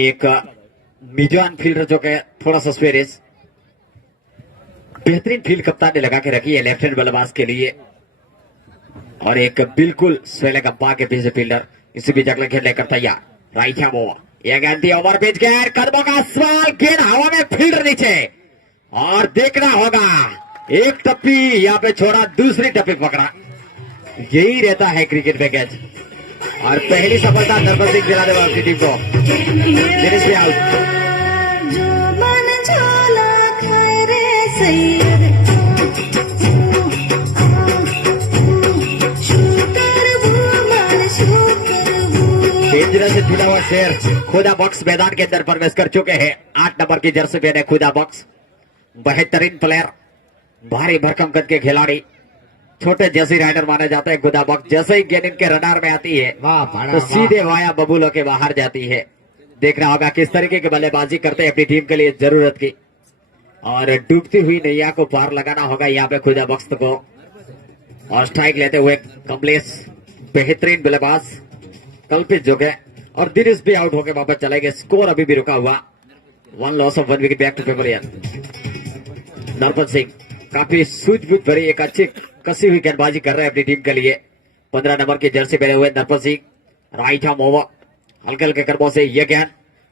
एक मिजान फील्डर जो कि थोड़ा सा स्पेरिस बेहतरीन फील्ड कप्तान ने लगा के रखी है लेफ्ट हैंड बल्लेबाज के लिए, और एक बिल्कुल स्वेले गप्पा के पीछे फील्डर इसी बीच अगले खेलने कर तैयार। राइट है वो, ये गेंद ओवर पिच गैर कदमों का सवाल, गेंद हवा में, फील्डर नीचे, और देखना होगा एक टप्पी यहाँ पे छोड़ा, दूसरी टप्पी पकड़ा। यही रहता है क्रिकेट में कैच, और पहली सफलता नरपत सिंह दिलाने वाली अपनी टीम को। दिनेश भी आउट। डेंजरस से जुड़ा हुआ शेर खुदा बॉक्स मैदान के अंदर प्रवेश कर चुके हैं। 8 नंबर की जर्सी पहने खुदा बॉक्स, बेहतरीन प्लेयर, भारी भरकम कद के खिलाड़ी, छोटे जैसी राइडर माने जाते हैं खुदा बॉक्स। जैसे ही गेंद इनके रडार में आती है तो सीधे वाया बबूलों के बाहर जाती है। देखना होगा किस तरीके की बल्लेबाजी करते हैं अपनी टीम के लिए जरूरत की, और डूबती हुई नैया को पार लगाना होगा यहाँ पे खुदा बॉक्स को। और स्ट्राइक लेते हुए कमलेश, बेहतरीन बल्लेबाज कल्पित जो है, और दिनेश भी आउट होकर वापस चले गए। स्कोर अभी भी रुका हुआ, 1 loss of 1 wicket, back to paper. Narpat Singh काफी सूझबूझ भरी एक अच्छी कसी हुई गेंदबाजी कर रहे हैं अपनी टीम के लिए। 15 नंबर की जर्सी पहने हुए Narpat Singh, right arm over, हल्के हल्के कदमों से यह गेंद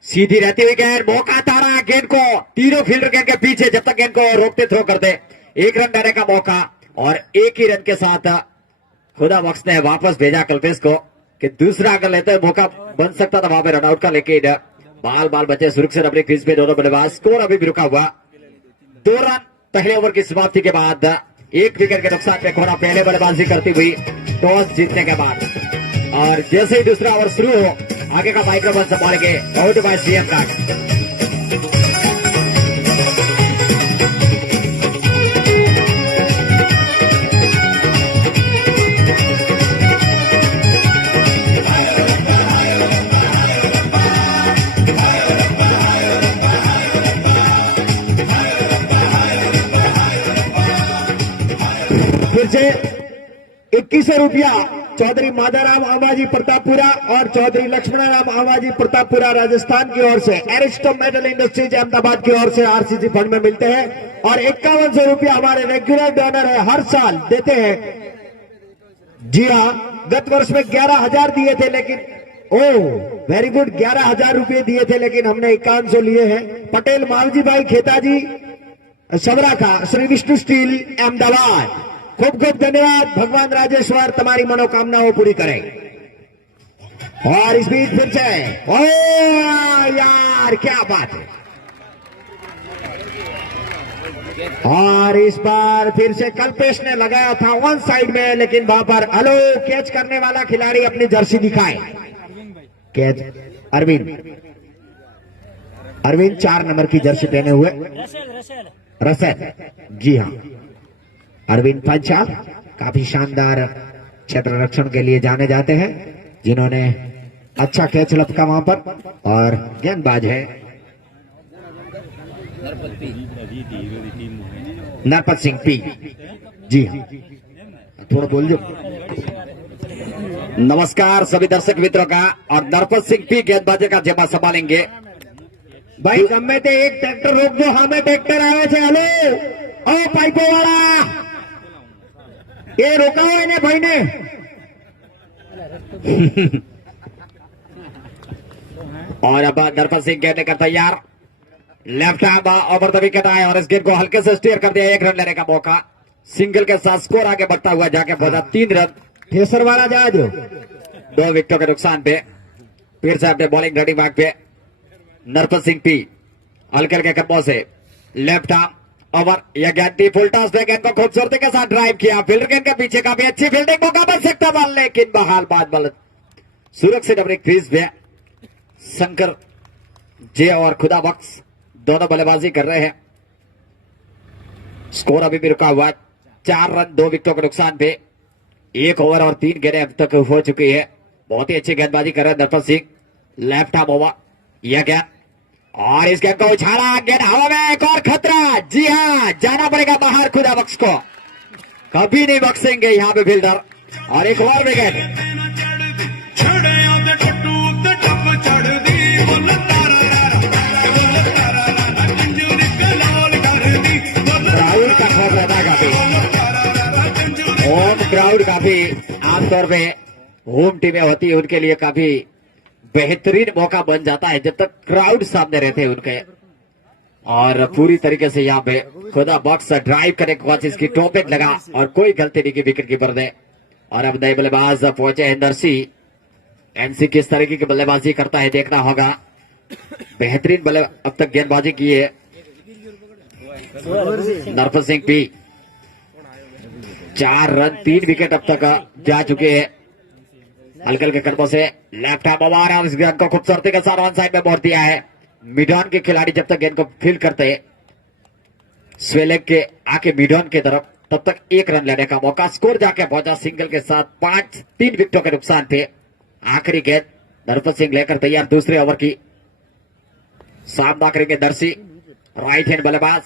सीधी रहती हुई गेंद, मौका तारा गेंद को, तीनों फील्डर गेंद के पीछे, जब तक गेंद को रोकते थ्रो करते, 1 रन देने का मौका, और एक ही रन के साथ खुदा बख्श ने वापस भेजा कल्पेश को कि दूसरा अगर लेते मौका बन सकता था वहां पे रनआउट का, लेकिन बाल बचे सुरक्षित अपने क्रीज पे दोनों बल्लेबाज। स्कोर अभी भी रुका हुआ, 2 रन पहले ओवर की समाप्ति के बाद, 1 विकेट के नुकसान पे खोना पहले बल्लेबाजी करती हुई टॉस जीतने के बाद। और जैसे ही दूसरा ओवर शुरू हो, आगे का माइक्रोफोन संभालेंगे आउट बाय सीएम राज। फिर से 2100 रुपया चौधरी माधाराम आमाजी प्रतापपुरा और चौधरी लक्ष्मणाराम आमाजी प्रतापपुरा राजस्थान की ओर से, एरिस्टो मेटल इंडस्ट्रीज अहमदाबाद की ओर से आरसीसी फंड में मिलते हैं, और 5100 रुपया हमारे रेगुलर डोनर है, हर साल देते हैं। जी हाँ, गत वर्ष में 11,000 दिए थे, लेकिन वेरी गुड, 11,000 रुपये दिए थे, लेकिन हमने 5100 लिए हैं। पटेल मावजी भाई खेताजी सबरा का, श्री विष्णु स्टील अहमदाबाद, खूब खूब धन्यवाद। भगवान राजेश्वर तुम्हारी मनोकामनाओं पूरी करें। और इस बीच फिर से, ओ यार क्या बात है, और इस बार फिर से कल्पेश ने लगाया था वन साइड में, लेकिन वहां पर हेलो कैच करने वाला खिलाड़ी अपनी जर्सी दिखाए। कैच अरविंद 4 नंबर की जर्सी पहने हुए, रसेल, जी हाँ, अरविंद पंचाल काफी शानदार क्षेत्र रक्षण के लिए जाने जाते हैं, जिन्होंने अच्छा कैच लपका वहां पर, और गेंदबाज है नरपत सिंह पी। जी हाँ, थोड़ा बोल दो। नमस्कार सभी दर्शक मित्रों का, और नरपत सिंह पी गेंदबाजी का जिम्मा संभालेंगे। भाई गमे ते एक ट्रैक्टर रोक दो, हमें ट्रैक्टर आवे छे, हेलो ओ पाइपो वाला, ये रोकाओ इन्हें भाई ने। और अब नरपत सिंह गेंद लेकर तैयार, left hand over the wicket आए, और इस गेंद को हल्के से स्टीयर कर दिया, 1 रन लेने का मौका, सिंगल के साथ स्कोर आगे बढ़ता हुआ जाके पहुंचा 3 रन। ठेसर वाला जा दो, 2 विकेटों के नुकसान पे फिर से अपने बॉलिंग रेडी बैक पे नरपत सिंह पी, हल्के हल्के कदमों से लेफ्ट आर्म ओवर, यह गेंद फुल टॉस पे गेंद को खूबसूरती के साथ ड्राइव किया, फील्डर गेंद के पीछे काफी अच्छी फील्डिंग, मौका बन सकता था, लेकिन बहाल बाद बल सुरक्षित अपने क्रीज पे शंकर जे और खुदा बख्श दोनों बल्लेबाजी कर रहे हैं। स्कोर अभी भी रुका हुआ, 4 रन 2 विकेटों के नुकसान पे, 1 ओवर और 3 गेंदें अब तक हो चुकी है। बहुत ही अच्छी गेंदबाजी कर रहे हैं Narpat Singh, left arm over, यह गेंद, और इस गेंद को उछाला, गेंद हवा में, एक और खतरा, जी हाँ, जाना पड़ेगा बाहर खुदा बख्श को, कभी नहीं बख्शेंगे यहाँ पे फील्डर, और एक और विकेट। क्राउड काफी आमतौर पे होम टीमें होती है उनके लिए काफी बेहतरीन मौका बन जाता है जब तक क्राउड सामने रहते हैं उनके। और पूरी तरीके से यहाँ पे खुदा बॉक्स ड्राइव करने की कोशिश की, टॉपिक लगा और कोई गलती नहीं की विकेट कीपर ने। और अब नए बल्लेबाज पहुंचे हैं नरसी। एनसी किस तरीके की बल्लेबाजी करता है देखना होगा। बेहतरीन बल्ले अब तक गेंदबाजी की है Narpat Singh P. 4 run 3 wicket अब तक जा चुके हैं। हल्के हल्के कदमों से लेफ्ट हैंड बॉलर है, इस गेंद को खूबसूरती के साथ ऑन साइड में मोड़ दिया है। मिडॉन के खिलाड़ी जब तक गेंद को फील करते हैं स्वेलेग के आके मिडॉन की तरफ, तब तक 1 रन लेने का मौका। स्कोर जाके पहुंचा सिंगल के साथ 3 विकेटों के नुकसान पे। आखिरी गेंद नरपत सिंह लेकर तैयार दूसरे ओवर की। सामना करेंगे नरसी, राइट हैंड बल्लेबाज।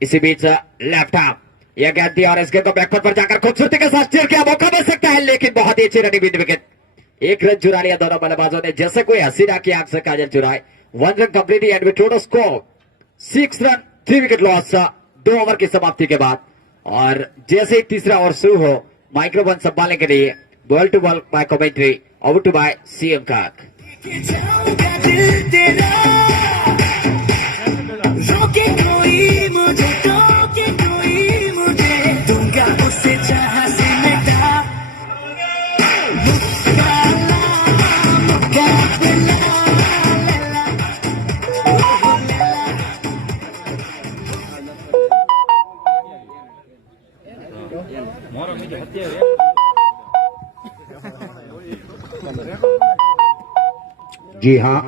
इसी बीच लेफ्ट हैंड यह गेंद दी और इस गेंद को बैकफुट पर जाकर खूबसूरती के साथ स्टील किया, मौका मिल सकता है लेकिन बहुत ही अच्छी रनिंग विद विकेट। 1 रन चुरा लिया दोनों बल्लेबाजों ने, जैसे कोई हसीना की आंख से काजल चुराए। 1 run complete and with total score 6 run 3 wicket loss 2 over की समाप्ति के बाद। और जैसे ही तीसरा ओवर शुरू हो माइक्रोफोन संभालने के लिए ball to ball by commentary over to by CM Kak. रोके कोई मुझे, टोके कोई मुझे, दूंगा उसे जहां से मिटा। मुकाबला, मुकाबला, जी हाँ,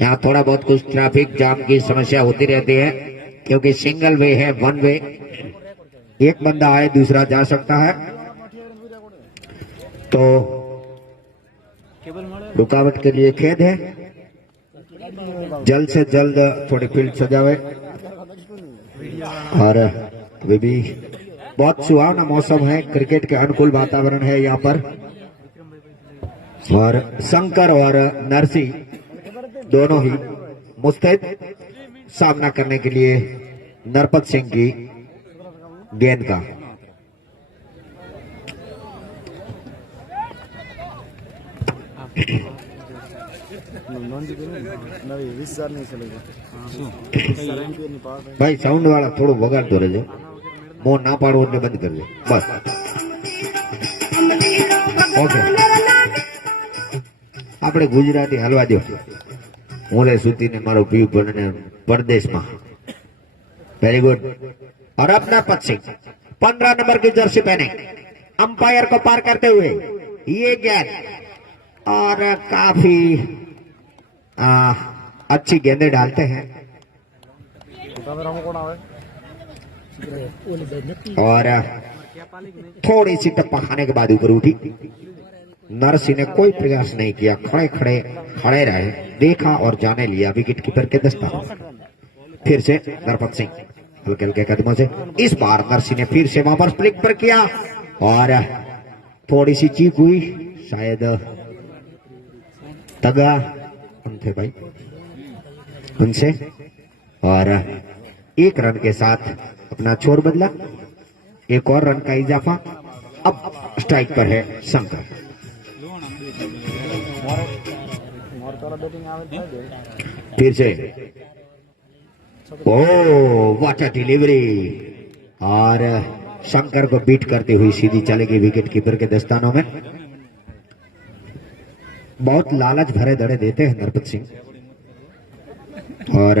यहाँ थोड़ा बहुत कुछ ट्रैफिक जाम की समस्या होती रहती है क्योंकि सिंगल वे है, 1 वे। एक बंदा आए दूसरा जा सकता है, तो रुकावट के लिए खेद है। जल्द से जल्द थोड़ी फील्ड सजावे। और अभी भी बहुत सुहावना मौसम है, क्रिकेट के अनुकूल वातावरण है यहाँ पर। और शंकर और नरसी दोनों ही मुस्तैद सामना करने के लिए नरपत सिंह की गेंद का। भाई साउंड वाला थोड़ो वगाड़ दो रहे, मोह ना पाड़ो એટલે બંધ કરી દે બસ। ઓકે, આપણે ગુજરાતી હલવા દો। હું રે સુતીને મારો પીવ ભણને પરદેશમાં। Very good. और अब नरपत सिंह 15 नंबर की जर्सी पहने अंपायर को पार करते हुए ये गेंद, और काफी अच्छी गेंदें डालते हैं। और थोड़ी सी टप्पा खाने के बाद ऊपर उठी। नरसी ने कोई प्रयास नहीं किया, खड़े रहे, देखा और जाने लिया विकेट कीपर के दस्ता। फिर से नरपत सिंह हल्के हल्के कदमों से, इस बार नरसी ने फिर से वापस फ्लिक पर किया और थोड़ी सी चीक हुई, शायद तगा थे भाई उनसे। और 1 रन के साथ अपना छोर बदला, 1 और रन का इजाफा। अब स्ट्राइक पर है शंकर। फिर से ओ व्हाट अ डिलीवरी, और शंकर को बीट करती हुई सीधी चलेगी विकेट कीपर के दस्तानों में। बहुत लालच भरे दड़े देते हैं नरपत सिंह, और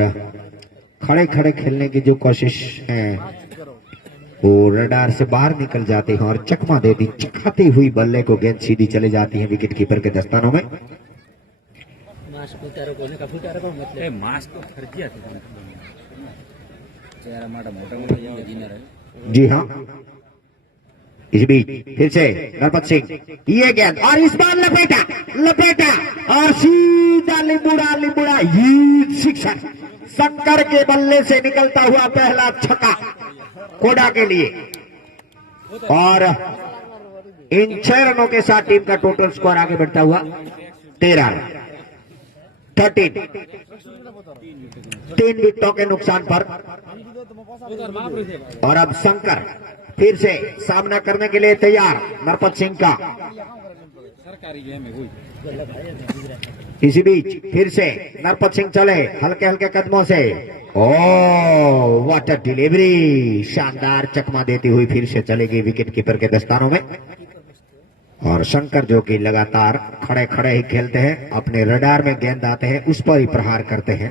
खड़े खड़े खेलने की जो कोशिश है वो रडार से बाहर निकल जाते हैं और चकमा देती चखाती हुई बल्ले को गेंद सीधी चले जाती है विकेट कीपर के दस्तानों में। जी हाँ, इस बीच फिर से नरपत सिंह ये गेंद, और इस बार लपेटा और सीधा लिबुड़ा ये शिक्षण। शंकर के बल्ले से निकलता हुआ पहला छक्का कोडा के लिए, और इन 6 रनों के साथ टीम का टोटल स्कोर आगे बढ़ता हुआ 13 13। 3 विकेटों के नुकसान पर। और अब शंकर फिर से सामना करने के लिए तैयार नरपत सिंह का। इसी बीच फिर से नरपत सिंह चले हल्के हल्के कदमों से। ओ व्हाट अ डिलीवरी, शानदार चकमा देती हुई फिर से चलेगी विकेट कीपर के दस्तानों में। और शंकर जो कि लगातार खड़े खड़े ही खेलते हैं, अपने रडार में गेंद आते हैं उस पर ही प्रहार करते हैं,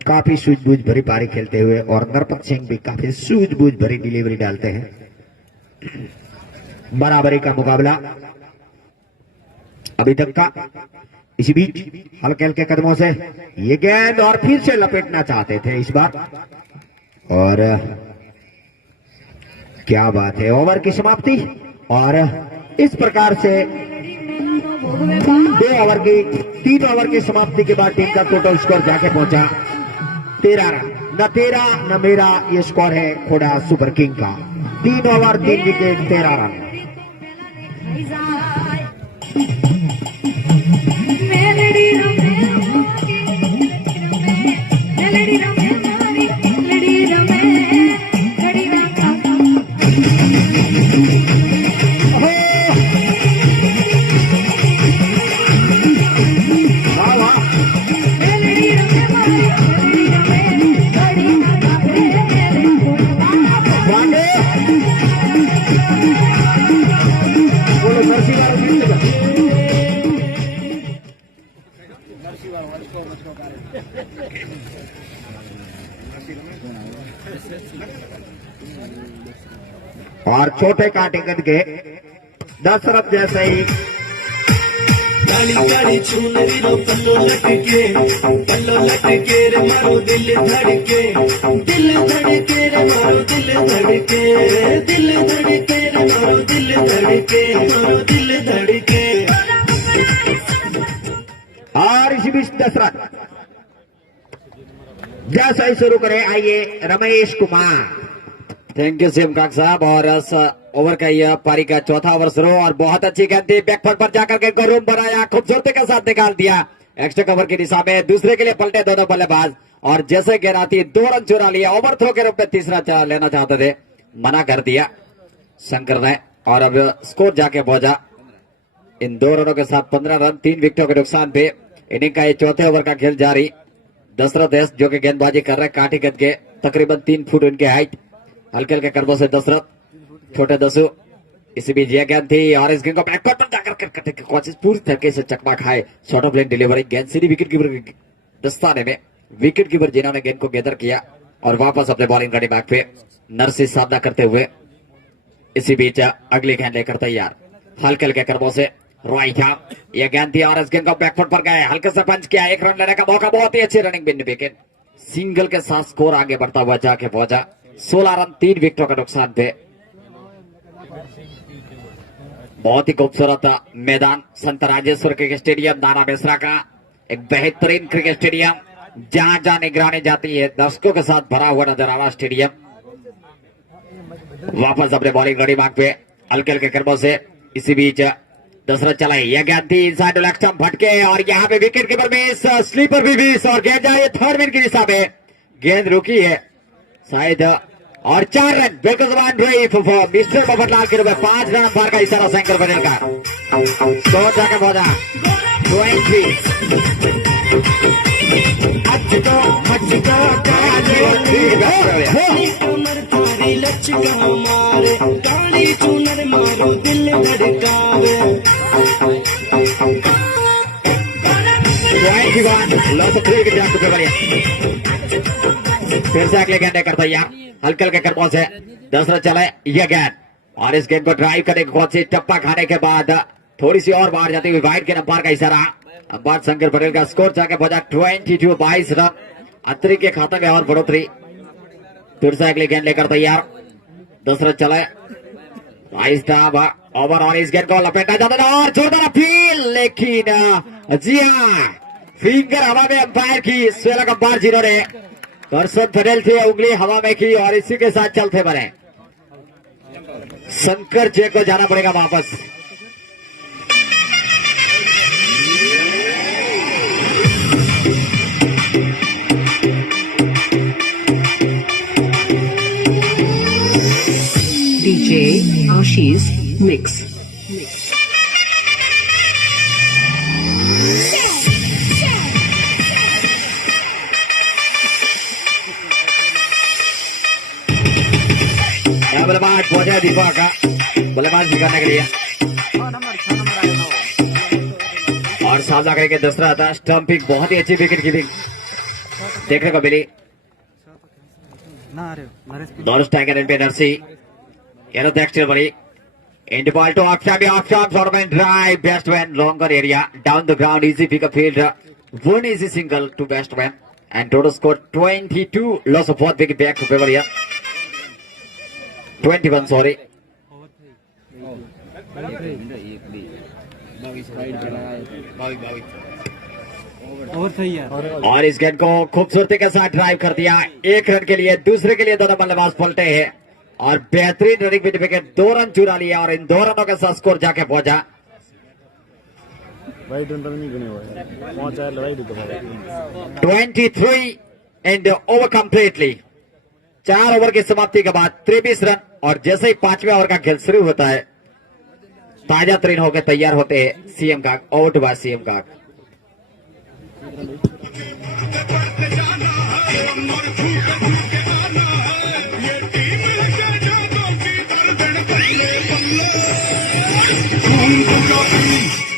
काफी सूझबूझ भरी पारी खेलते हुए। और नरपत सिंह भी काफी सूझबूझ भरी डिलीवरी डालते हैं। बराबरी का मुकाबला अभी तक का। इसी बीच हल्के हल्के कदमों से ये गेंद और फिर से लपेटना चाहते थे इस बार। और क्या बात है, ओवर की समाप्ति। और इस प्रकार से 3 ओवर की समाप्ति के बाद टीम का टोटल स्कोर जाके पहुंचा 13 रन। न तेरा न मेरा ये स्कोर है खोड़ा सुपर किंग का। 3 ओवर 3 विकेट 13 रन। और छोटे काटे कद के दशरथ जैसे ही काली काली चुनरी रो पल्लो लटके रे मारो दिल धड़के रे मारो दिल धड़के रे मारो दिल धड़के। और इसी बीच दशरथ जैसा ही शुरू करे, आइए Ramesh Kumar. Thank you CM काक साहब। और इस ओवर का यह पारी का चौथा ओवर शुरू। और बहुत अच्छी गेंद थी, बैकफुट पर जाकर के इनको रूम बनाया, खूबसूरती के साथ निकाल दिया एक्स्ट्रा कवर की दिशा में। दूसरे के लिए पलटे दोनों बल्लेबाज और जैसे गेंद आती 2 रन चुरा लिया। ओवर थ्रो के रूप में तीसरा लेना चाहते थे, मना कर दिया शंकर ने। और अब स्कोर जाके पहुंचा इन 2 रनों के साथ 15 रन 3 विकेटों के नुकसान पे। इनिंग का ये चौथे ओवर का खेल जारी। दशरथ एस जो कि गेंदबाजी कर रहे हैं काठी कद के, तकरीबन 3 फुट उनके हाइट, हल्के हल्के कर्मों से दशरथ छोटे दसू। इसी बीच यह गेंद थी और इस गेंद को बैकवर्ड पर जाकर करने की कोशिश, पूरी तरीके से चकमा खाए। शॉर्ट ऑफ लेन डिलीवरी, गेंद सीधी विकेट कीपर के दस्ताने में। विकेट कीपर जिन्होंने गेंद को गैदर किया और वापस अपने बॉलिंग रेडी बैक पे नरसी सामना करते हुए। इसी बीच अगली गेंद लेकर तैयार, हल्के हल्के कर्मों से राइट था यह गेंद थी और इस गेंद को बैकफुट पर गए, हल्के से पंच किया, 1 रन लेने का मौका। बहुत ही अच्छी रनिंग बिन विकेट, सिंगल के साथ स्कोर आगे बढ़ता हुआ जाके पहुंचा 16 रन 3 विकेटों का नुकसान पे। बहुत ही खूबसूरत मैदान संत राजेश्वर क्रिकेट स्टेडियम नाना मिश्रा का, एक बेहतरीन क्रिकेट स्टेडियम जहां जहां निगरानी जाती है दर्शकों के साथ भरा हुआ नजर आ रहा स्टेडियम। वापस अपने बॉलिंग रेडी मार्क पे हल्के हल्के कर्मों से। इसी बीच दशरथ चलाई, यह गेंद थी इनसाइड लेग स्टंप भटके और यहाँ पे विकेट कीपर मिस, स्लीपर भी मिस और गेंद जाए थर्ड मैन की दिशा में। गेंद रुकी है शायद और 4 रन बिल्कुल जबान रही मिस्टर मफतलाल के रूप में। 5 रन अंपायर का इशारा शंकर पटेल का, स्कोर जाकर पहुंचा 20। कमर थारी लचका मारे, काली चुनर मारो दिल धड़कावे। फिर से अगले गेंद लेकर तैयार, हल्के हल्के कर्मों से दशरथ चले यह गेंद और इस गेंद को ड्राइव करने की कोशिश, टप्पा खाने के बाद थोड़ी सी और बाहर जाती हुई वाइड के अंपायर का इशारा। अंपायर शंकर पटेल का, स्कोर जाके पहुंचा 22 रन, अंतरिक्ष के खाते में और बढ़ोतरी। फिर से अगली गेंद लेकर तैयार, दशरथ चले ओवर और इस गेंद को लपेटा जाता था और जोरदार अपील, लेकिन जी हाँ फिंगर हवा में अंपायर की, स्वेलक अंपायर जिन्होंने दर्शन पटेल थे उंगली हवा में की और इसी के साथ चलते बने। शंकर जय को जाना पड़ेगा वापस। DJ Ashish Mix. यहाँ बल्लेबाज पहुंचा दीपा का बल्लेबाजी करने के लिए और सामना करके दूसरा था स्टंपिंग, बहुत ही अच्छी विकेट कीपिंग देखने को मिली। दोनों स्टैगर इन पे नर्सी Yellow texture buddy. Into ball to off shot tournament drive. Batsman longer area down the ground. Easy pick up fielder. One easy single to batsman. And total score 22. Loss of 4 wicket back to favor here. 21 sorry. और इस गेंद को खूबसूरती के साथ drive कर दिया। एक रन के लिए, दूसरे के लिए दोनों बल्लेबाज पलटे हैं और बेहतरीन रनिंग विद विकेट 2 रन चुरा लिया और इन 2 रनों के साथ स्कोर जाके पहुंचा। 23 एंड ओवर कंप्लीटली। 4 ओवर की समाप्ति के बाद 23 रन और जैसे ही 5वें ओवर का खेल शुरू होता है ताजा तरीन होकर तैयार होते हैं सीएम काग। आउट बाय सीएम काग।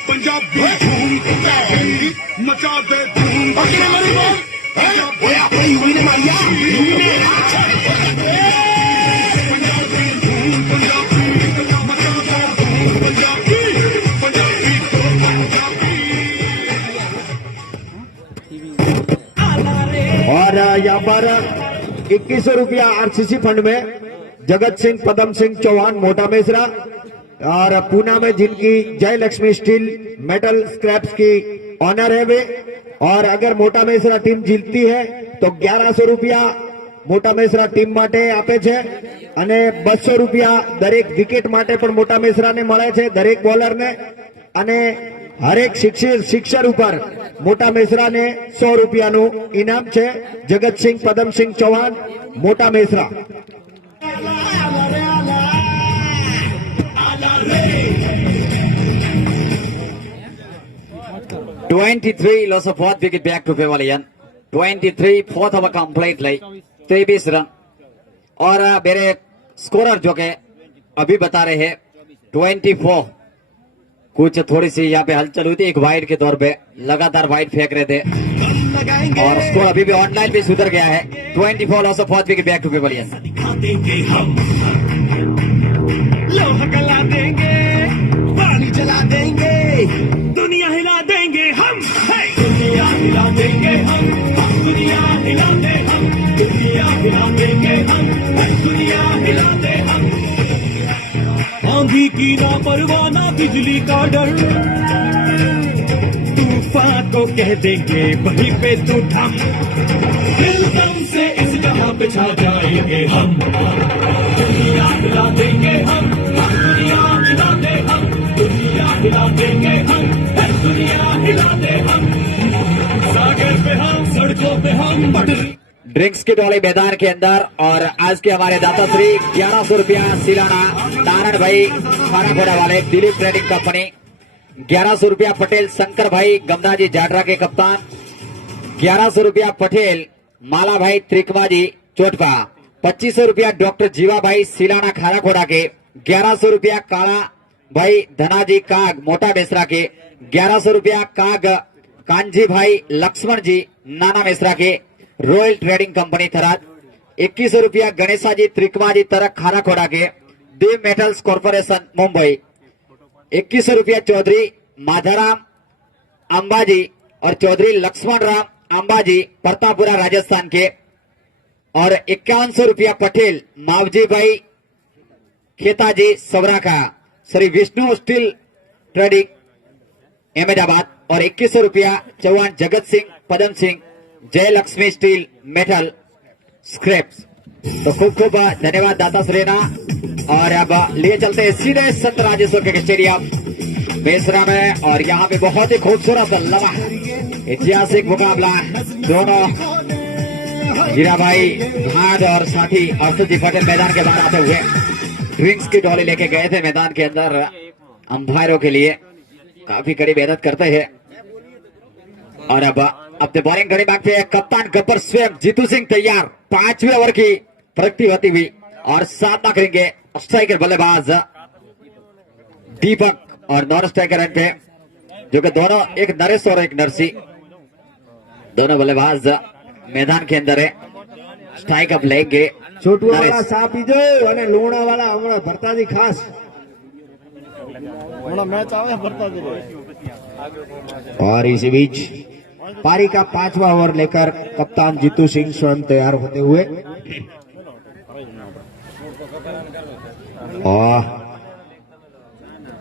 पंजाबी धूम मचा दे धूम और यहाँ पर 2100 रुपया आरसीसी फंड में जगत सिंह पदम सिंह चौहान मोटा मेसरा और पूना में जिनकी जय लक्ष्मी स्टील मेटल स्क्रैप्स की ऑनर है वे। और अगर मोटा मेसरा टीम जीतती है तो 1100 रुपया मोटा मेसरा टीम માટે આપે છે અને 200 रुपया દરેક વિકેટ માટે પણ મોટા મેસરાને મળે છે દરેક બોલરને અને હરેક શિક્ષર ઉપર મોટા મેસરાને 100 રૂપિયાનું ઇનામ છે। જગતસિંહ પદમસિંહ ચૌહાણ મોટા Mesra. 23 loss of 4 wicket back to Pavilion. 23 fourth over completely. 23 run और मेरे स्कोरर जो के अभी बता रहे हैं 24। कुछ थोड़ी सी यहाँ पे हलचल हुई थी एक वाइड के तौर पे, लगातार वाइड फेंक रहे थे और स्कोर अभी भी ऑनलाइन भी सुधर गया है। 24 loss of 4 wicket back to pavilion. लोहा गला देंगे, पानी जला देंगे, दुनिया हिला देंगे हम, दुनिया हिला देंगे हम, दुनिया हिला दे हम, दुनिया हिला देंगे हम, दुनिया हिला दे हम। आंधी की ना परवाह ना बिजली का डर, तूफान को कह देंगे वहीं पे तू थम, दिल से इस जहां पे छा जाएंगे हम, दुनिया हिला देंगे हम, दुनिया हिला दे हम, दुनिया हिला देंगे हम, दुनिया हिला दे हम, सागर पे हम, सड़कों पे हम, पटरी ड्रिंक्स की टोली मैदान के अंदर और आज के हमारे दाता श्री 1100 रुपया सिलाना नारायण भाई खाना खोड़ा वाले दिलीप ट्रेडिंग कंपनी। 1100 रुपया पटेल शंकर भाई गमदा जी जाडरा के कप्तान। 1100 रुपया पटेल माला भाई त्रिकमा जी चोटपा। 2500 रुपया डॉक्टर जीवा भाई सिलाना खाना खोड़ा के। 1100 रुपया काला भाई धनाजी काग मोटा बेसरा के। 1100 रुपया काग कांजी भाई लक्ष्मण जी नाना मेसरा के रॉयल ट्रेडिंग कंपनी थराद। 2100 रुपया गणेशा जी त्रिकमा जी तरक खाना खोड़ा के देव मेटल्स कॉर्पोरेशन मुंबई। 2100 रुपया चौधरी माधाराम अंबाजी और चौधरी लक्ष्मण राम अंबाजी प्रतापपुरा राजस्थान के। और 5100 रुपया पटेल मावजी भाई खेताजी सवराखा श्री विष्णु स्टील ट्रेडिंग अहमदाबाद। और 2100 रुपया चौहान जगत सिंह पदम सिंह जय लक्ष्मी स्टील मेटल स्क्रैप्स। तो खूब खूब धन्यवाद दाता श्रेना। और अब लिए चलते हैं सीधे संत राजेश्वर के स्टेडियम बेसरा में और यहाँ पे बहुत ही खूबसूरत लम्हा ऐतिहासिक मुकाबला दोनों हीरा भाई भाद और साथी अर्षद जी पटेल मैदान के बाहर आते हुए ड्रिंक्स की डॉली लेके गए थे मैदान के अंदर अंपायरों के लिए, काफी कड़ी मेहनत करते हैं। और अब अपने बॉलिंग घड़ी भाग पे कप्तान गब्बर स्वयं जीतू सिंह तैयार, 5वें ओवर की प्रगति होती हुई और सामना करेंगे स्ट्राइकर बल्लेबाज दीपक और नॉन स्ट्राइकर एंड पे, जो कि दोनों एक नरेश और एक नरसी, दोनों बल्लेबाज मैदान के अंदर है। स्ट्राइक अप लेंगे છોટુવાળા ચા પીજો અને લુણાવાળા હમણાં ભરતાજી ખાસ और इसी बीच पारी का 5वां ओवर लेकर कप्तान जीतू सिंह स्वयं तैयार होते हुए और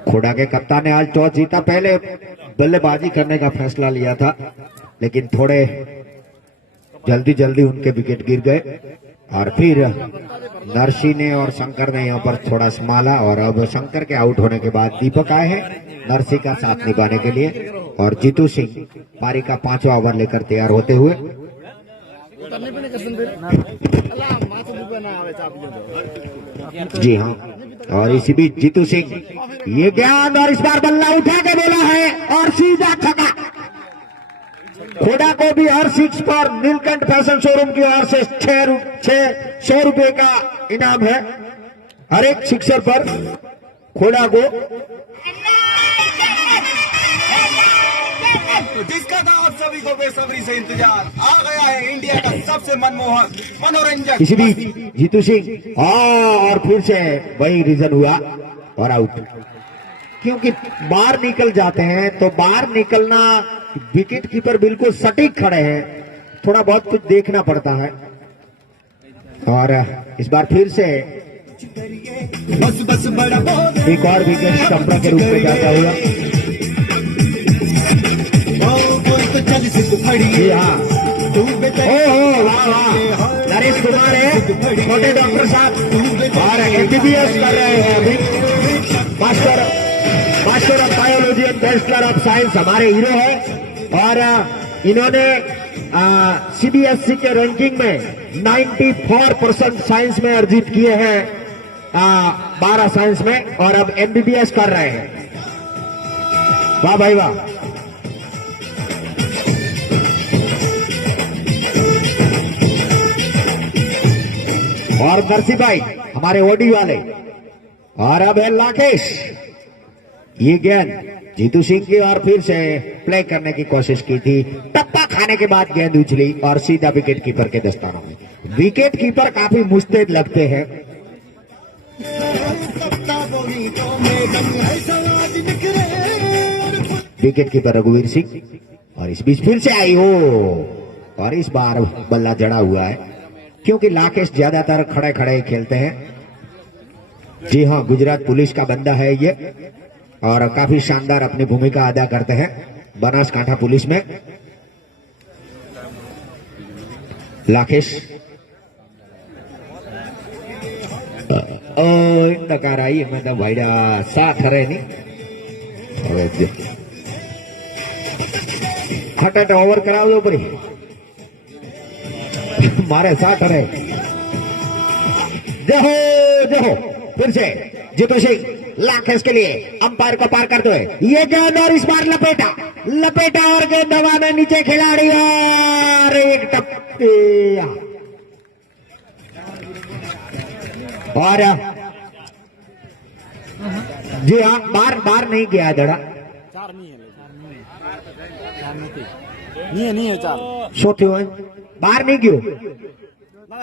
खोड़ा के कप्तान ने आज टॉस जीता, पहले बल्लेबाजी करने का फैसला लिया था, लेकिन थोड़े जल्दी उनके विकेट गिर गए और फिर नरसी ने और शंकर ने यहाँ पर थोड़ा संभाला और अब शंकर के आउट होने के बाद दीपक आए हैं नरसी का साथ निभाने के लिए और जीतू सिंह पारी का 5वां ओवर लेकर तैयार होते हुए। जी हाँ, और इसी बीच जीतू सिंह ये गेंद और इस बार बल्ला उठा के बोला है और सीधा छक्का। खोड़ा को भी हर सिक्स पर नीलकंठ फैशन शोरूम की ओर से 600 रुपए का इनाम है हर एक सिक्सर पर खोड़ा को। जिसका था आप सभी को बेसब्री से इंतजार, आ गया है इंडिया का सबसे मनमोहक मनोरंजक। इसी बीच जीतू सिंह और फिर से वही रीजन हुआ और आउट, क्योंकि बाहर निकल जाते हैं तो बाहर निकलना, विकेट कीपर बिल्कुल सटीक खड़े हैं, थोड़ा बहुत कुछ देखना पड़ता है। और इस बार फिर से बस बड़ा एक और विकेट स्टंपर के रूप में जाता हुआ। जी हाँ, ओ वाह वाह, नरेश कुमार है, छोटे डॉक्टर साहब और एमबीबीएस कर रहे हैं अभी, master of biology and bachelor of science हमारे हीरो है। और इन्होंने सीबीएसई के रैंकिंग में 94% साइंस में अर्जित किए हैं, 12 साइंस में, और अब एमबीबीएस कर रहे हैं। वाह भाई वाह। और नरसी भाई हमारे ओडी वाले, और अब है लाकेश। ये गेंद जीतू सिंह की और फिर से प्ले करने की कोशिश की थी, टप्पा खाने के बाद गेंद उछली और सीधा विकेट कीपर के दस्तानों में। विकेट कीपर काफी मुस्तैद लगते हैं। विकेट कीपर रघुवीर सिंह, और इस बीच फिर से आई हो, और इस बार बल्ला जड़ा हुआ है, क्योंकि लाकेश ज्यादातर खड़े खड़े खेलते हैं। जी हाँ, गुजरात पुलिस का बंदा है ये और काफी शानदार अपनी भूमिका अदा करते हैं बनासकांठा पुलिस में। लाकेश नकार आई मतलब भाईडा साथ रहे नहीं, हट ओवर कराओ दो परी मारे साथ रहे। जहो फिर से जीतू सिंह लाकेश के लिए अंपायर को पार करते हुए ये गेंद और इस बार लपेटा और गेंद दबा में नीचे खिलाड़ी और एक टप्पे, और जी हाँ, बार नहीं गया दड़ा, नहीं है चार शो थयो बार नहीं गयो,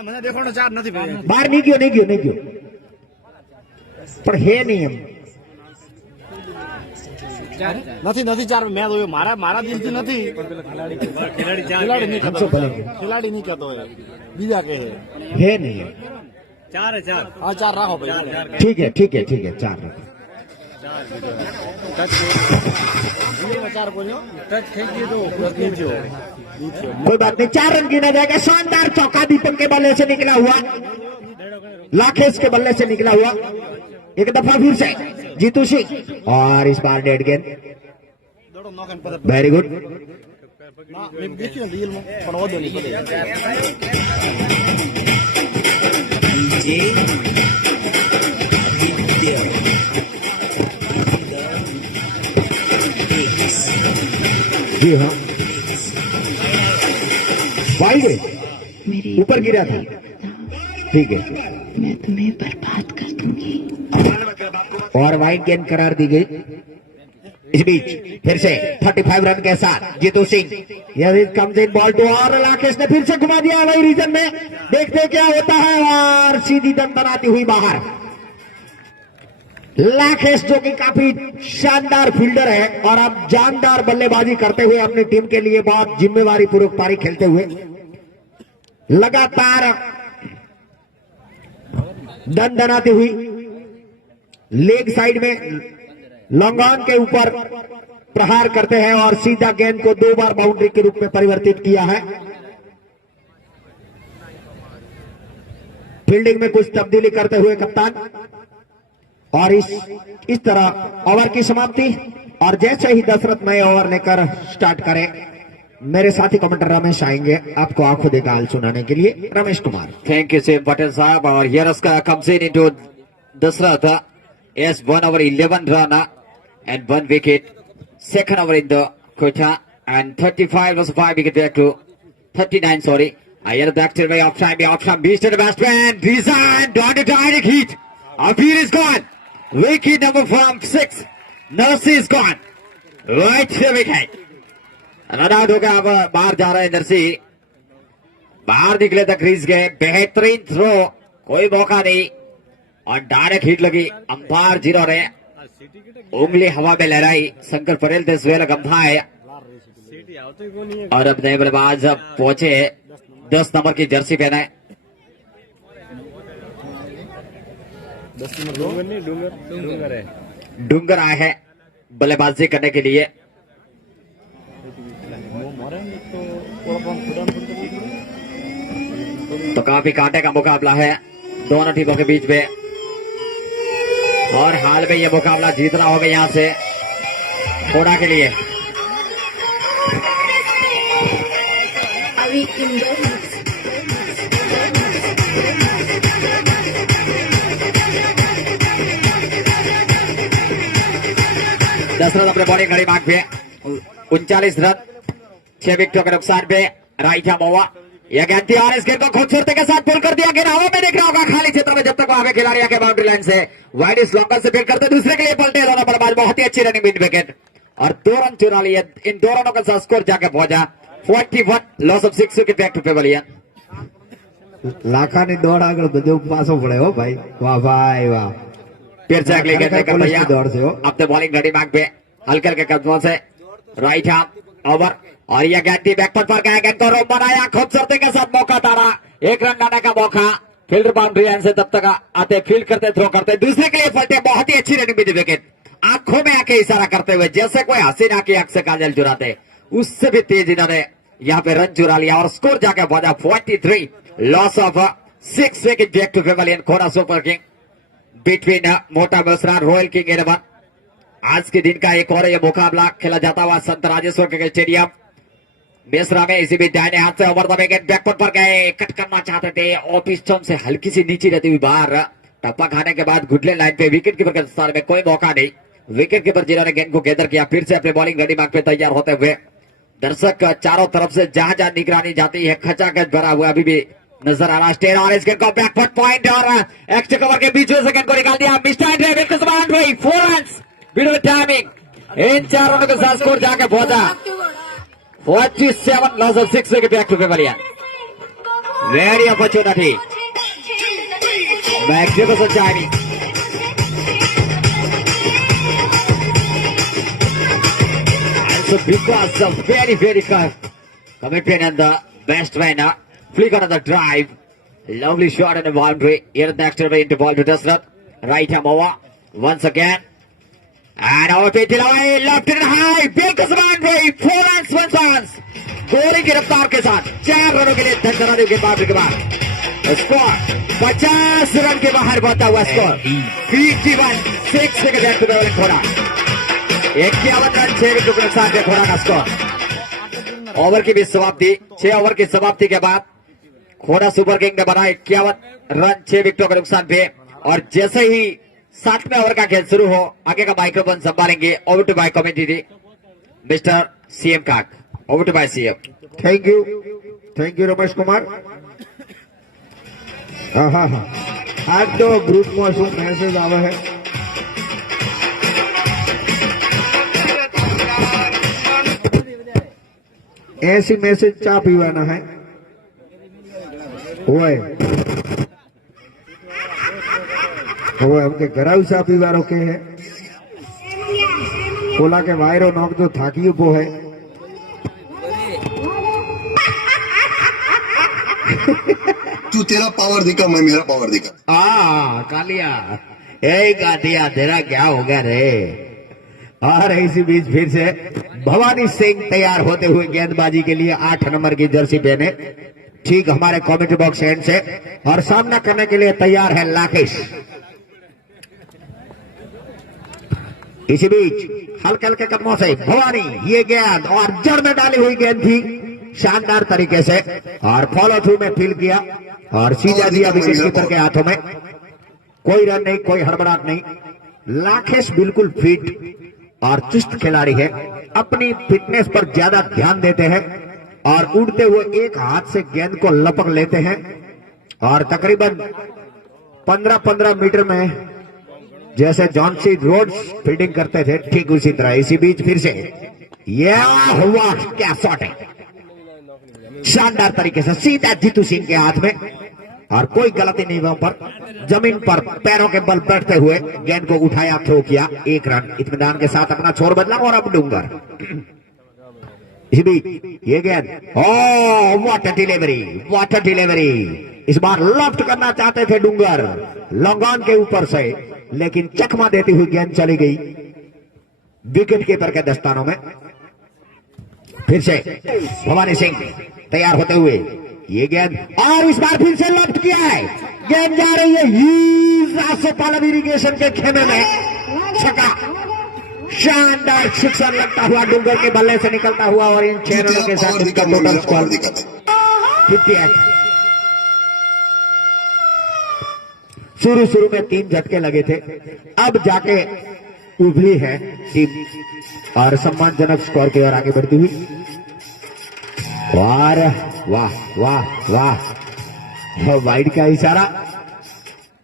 મને દેખાણો ચાર નથી ભાઈ, बार नहीं गयो पर है नहीं हम નથી ચાર મેં તો મારા દિલથી નથી, ખિલાડી નહીં हमसे કહેતો, भले ખિલાડી નહીં કહેતો હોય, બીજા કહે है नहीं है। હા ચાર રાખો ભાઈ, ठीक है 4 रखो। ચાર બોલ્યો ટચ થઈ ગયો તો પ્લસ નહીં થયો। कोई बात नहीं, 4 रन गिना जाएगा। शानदार चौका दीपक के बल्ले से निकला हुआ, लाकेश के बल्ले से निकला हुआ। एक दफा फिर से जीतू सिंह और इस बार डेड गेंद, वेरी गुड। મેં દેખ્યું રિયલમાં પણ વધુ નહીં પડે। जी हाँ, वाइड है, मेरे ऊपर गिरा था। ठीक है, मैं तुम्हें बर्बाद कर दूंगी। और वाइड गेंद करार दी गई। इस बीच फिर से 35 रन के साथ जीतू सिंह, यदि कम्स इन बॉल टू, और राकेश ने फिर से घुमा दिया वही रीजन में, देखते क्या होता है, और सीधी दम बनाती हुई बाहर। राकेश जो कि काफी शानदार फील्डर है और अब जानदार बल्लेबाजी करते हुए अपनी टीम के लिए बहुत जिम्मेवारी पूर्वक पारी खेलते हुए लगातार दनाती हुई लेग साइड में लॉन्ग ऑन के ऊपर प्रहार करते हैं और सीधा गेंद को 2 बार बाउंड्री के रूप में परिवर्तित किया है। फील्डिंग में कुछ तब्दीली करते हुए कप्तान, और इस तरह ओवर की समाप्ति। और जैसे ही दशरथ नए ओवर लेकर स्टार्ट करें, मेरे साथी कमेंटर रमेश आएंगे आपको आंखों देखा हाल सुनाने के लिए। Ramesh Kumar. Thank you, Sim Patel Sahab. Our Yaraska comes in into Dasratha. Yes, 1 over 11 run and 1 wicket. Second over in the Kota, and 35 was 5 wicket back to 39. Sorry, I had back to the way off time. Beast to the batsman. Design, don't direct hit. Afir is gone. Wicket number from 6. Nursi is gone. Right to the wicket. Run out हो गया। अब बाहर जा रहे हैं नरसी, बाहर निकले तक क्रीज गए। बेहतरीन थ्रो, कोई मौका नहीं और डायरेक्ट हिट लगी। अंपायर 0 रहे, उंगली हवा में लहराई। शंकर पटेल थे स्वेल गंभाए और अब नए बल्लेबाज अब पहुंचे 10 नंबर की जर्सी पहने। डूंगर आए हैं बल्लेबाजी करने के लिए। तो काफी कांटे का मुकाबला है दोनों टीमों के बीच में और हाल में ये मुकाबला जीतना होगा यहां से खोड़ा के लिए। दशरथ अपने बॉलिंग घड़ी मार्ग पे 39 रन 6 विकेटों के नुकसान पे। राइठा मोवा यह गेंद और इस गेंद को खूबसूरती के साथ पुल कर दिया। गेंद हवा में देख रहा होगा खाली क्षेत्र में, जब तक वहां पे खिलाड़ी आके बाउंड्री लाइन से वाइड स्लॉकर से फील्ड करते दूसरे के लिए पलटे दोनों बल्लेबाज। बहुत ही अच्छी रनिंग मिड विकेट और 2 रन चुरा लिए। इन 2 रनों के साथ स्कोर जाके पहुंचा 41, loss of 6 wicket back to pavilion. Lakha ने दौड़ आगे બધું પાછો પડે હો ભાઈ, વાહ ભાઈ वाह। फिर से अगली गेंद का भैया दौड़ से हो, अब तो बॉलिंग घड़ी मार्ग पे हल्के हल्के कदमों से राइट हाफ ओवर और यह गेंद बैकफुट पर गया। गेंद को रोक बनाया, खूबसूरती के साथ मौका तारा, 1 रन लाने का मौका। फील्डर बाउंड्री लाइन से तब तक आते, फील्ड करते, थ्रो करते, दूसरे के लिए पलटे। बहुत ही अच्छी रनिंग मिली विकेट, आंखों में आके इशारा करते हुए जैसे कोई हसीना की आंख से काजल चुराते, उससे भी तेज इन्होंने यहाँ पे रन चुरा लिया और स्कोर जाके पहुंचा 43, loss of 6 wicket back to pavilion. Khoda super king between Mota Mishra royal king 11। आज के दिन का एक और ये मुकाबला खेला जाता हुआ संत राजेश्वर क्रिकेट स्टेडियम मिश्रा में। इसी बीच दाहिने हाथ से ओवर द विकेट बैकफुट पर गए, कट करना चाहते थे ऑफ स्टंप से हल्की सी नीचे रहती हुई बाहर। टप्पा खाने के बाद गुडलैंड लाइन पे विकेट कीपर के स्थान में कोई मौका नहीं। विकेट कीपर जिन्होंने गेंद को गैदर किया, फिर से अपने बॉलिंग रेडी मार्ग पे तैयार होते हुए। दर्शक चारों तरफ से जहां जहां निगरानी जाती है, खचाखच भरा हुआ अभी भी नजर आ रहा है स्टेयर। और इस गेंद को बैकफुट पॉइंट और एक्स्ट्रा कवर के बीच में से गेंद को निकाल दिया। मिस्टर एंड्रे 4 रन बिल्कुल टाइमिंग। इन 4 रनों के साथ स्कोर जाके पहुंचा 47, loss of 6 wicket back to pavilion. Very opportunity, magnificent timing. So because of very commitment and the best winner, flick on the drive, lovely shot on the boundary. Here the extra way into ball to Dasrath. Right arm over once again, and over to Tilawai, left and high, big boundary, 4 runs, 1 chance. गोली की रफ्तार के साथ 4 रनों के लिए धनधनाने के boundary के बाद स्कोर 50 रन के बाहर बढ़ता हुआ score 51, 6 wicket back to pavilion Khoda. 51 run 6 wicket के नुकसान पे खोड़ा का स्कोर। ओवर की भी समाप्ति, 6 ओवर की समाप्ति के बाद खोड़ा सुपर किंग ने बनाए 51 रन 6 विकेटों के नुकसान पे। और जैसे ही 7वें ओवर का खेल शुरू हो, आगे का माइक्रोफोन संभालेंगे over to by commentator mister CM Kak. Over to by CM. Thank you Ramesh Kumar. हाँ आज तो ग्रुप में શું મેસેજ આવે है ऐसी मैसेज चा पीवाना है ओए हमके घराऊ चा पीवा रोके है कोला के वायरो नोक तो थाकी उभो है तू तेरा पावर दिखा, मैं मेरा पावर दिखा। कालिया यही काटिया तेरा क्या होगा रे। और इसी बीच फिर से भवानी सिंह तैयार होते हुए गेंदबाजी के लिए 8 नंबर की जर्सी पहने ठीक हमारे कमेंट्री बॉक्स एंड से, और सामना करने के लिए तैयार है लाकेश। इसी बीच हल्के हल्के कदमों से भवानी ये गेंद और जड़ में डाली हुई गेंद थी शानदार तरीके से, और फॉलो थ्रू में फील किया और सीधा दिया विकेट कीपर के हाथों में। कोई रन नहीं, कोई हड़बड़ाहट नहीं। लाकेश बिल्कुल फिट और चुस्त खिलाड़ी है, अपनी फिटनेस पर ज्यादा ध्यान देते हैं और उड़ते हुए एक हाथ से गेंद को लपक लेते हैं और तकरीबन 15-15 मीटर में जैसे जॉनसी रोड्स फील्डिंग करते थे ठीक उसी तरह। इसी बीच फिर से यह हुआ क्या शॉट है, शानदार तरीके से सीधा जीतू सिंह के हाथ में, और कोई गलती नहीं वहां पर। जमीन पर पैरों के बल बैठते हुए गेंद को उठाया, थ्रो किया, 1 रन इत्मीनान के साथ अपना छोर बदला और अब डूंगर। इसी बीच ये गेंद व्हाट अ डिलीवरी। इस बार लेफ्ट करना चाहते थे डूंगर लॉन्ग ऑन के ऊपर से, लेकिन चकमा देती हुई गेंद चली गई विकेट कीपर के दस्तानों में। फिर से भवानी सिंह तैयार होते हुए ये गेंद, और इस बार फिर से लेफ्ट किया है, गेंद जा रही है पालव इरिगेशन के खेमे में, छक्का। शानदार सिक्सर लगता हुआ डूंगर के बल्ले से निकलता हुआ, और इन 6 रनों के साथ इनका टोटल स्कोर 58। शुरू में 3 झटके लगे थे, अब जाके उभरी है टीम और सम्मानजनक स्कोर की ओर आगे बढ़ती हुई। वाह वाह वाह वाह, वाइड का इशारा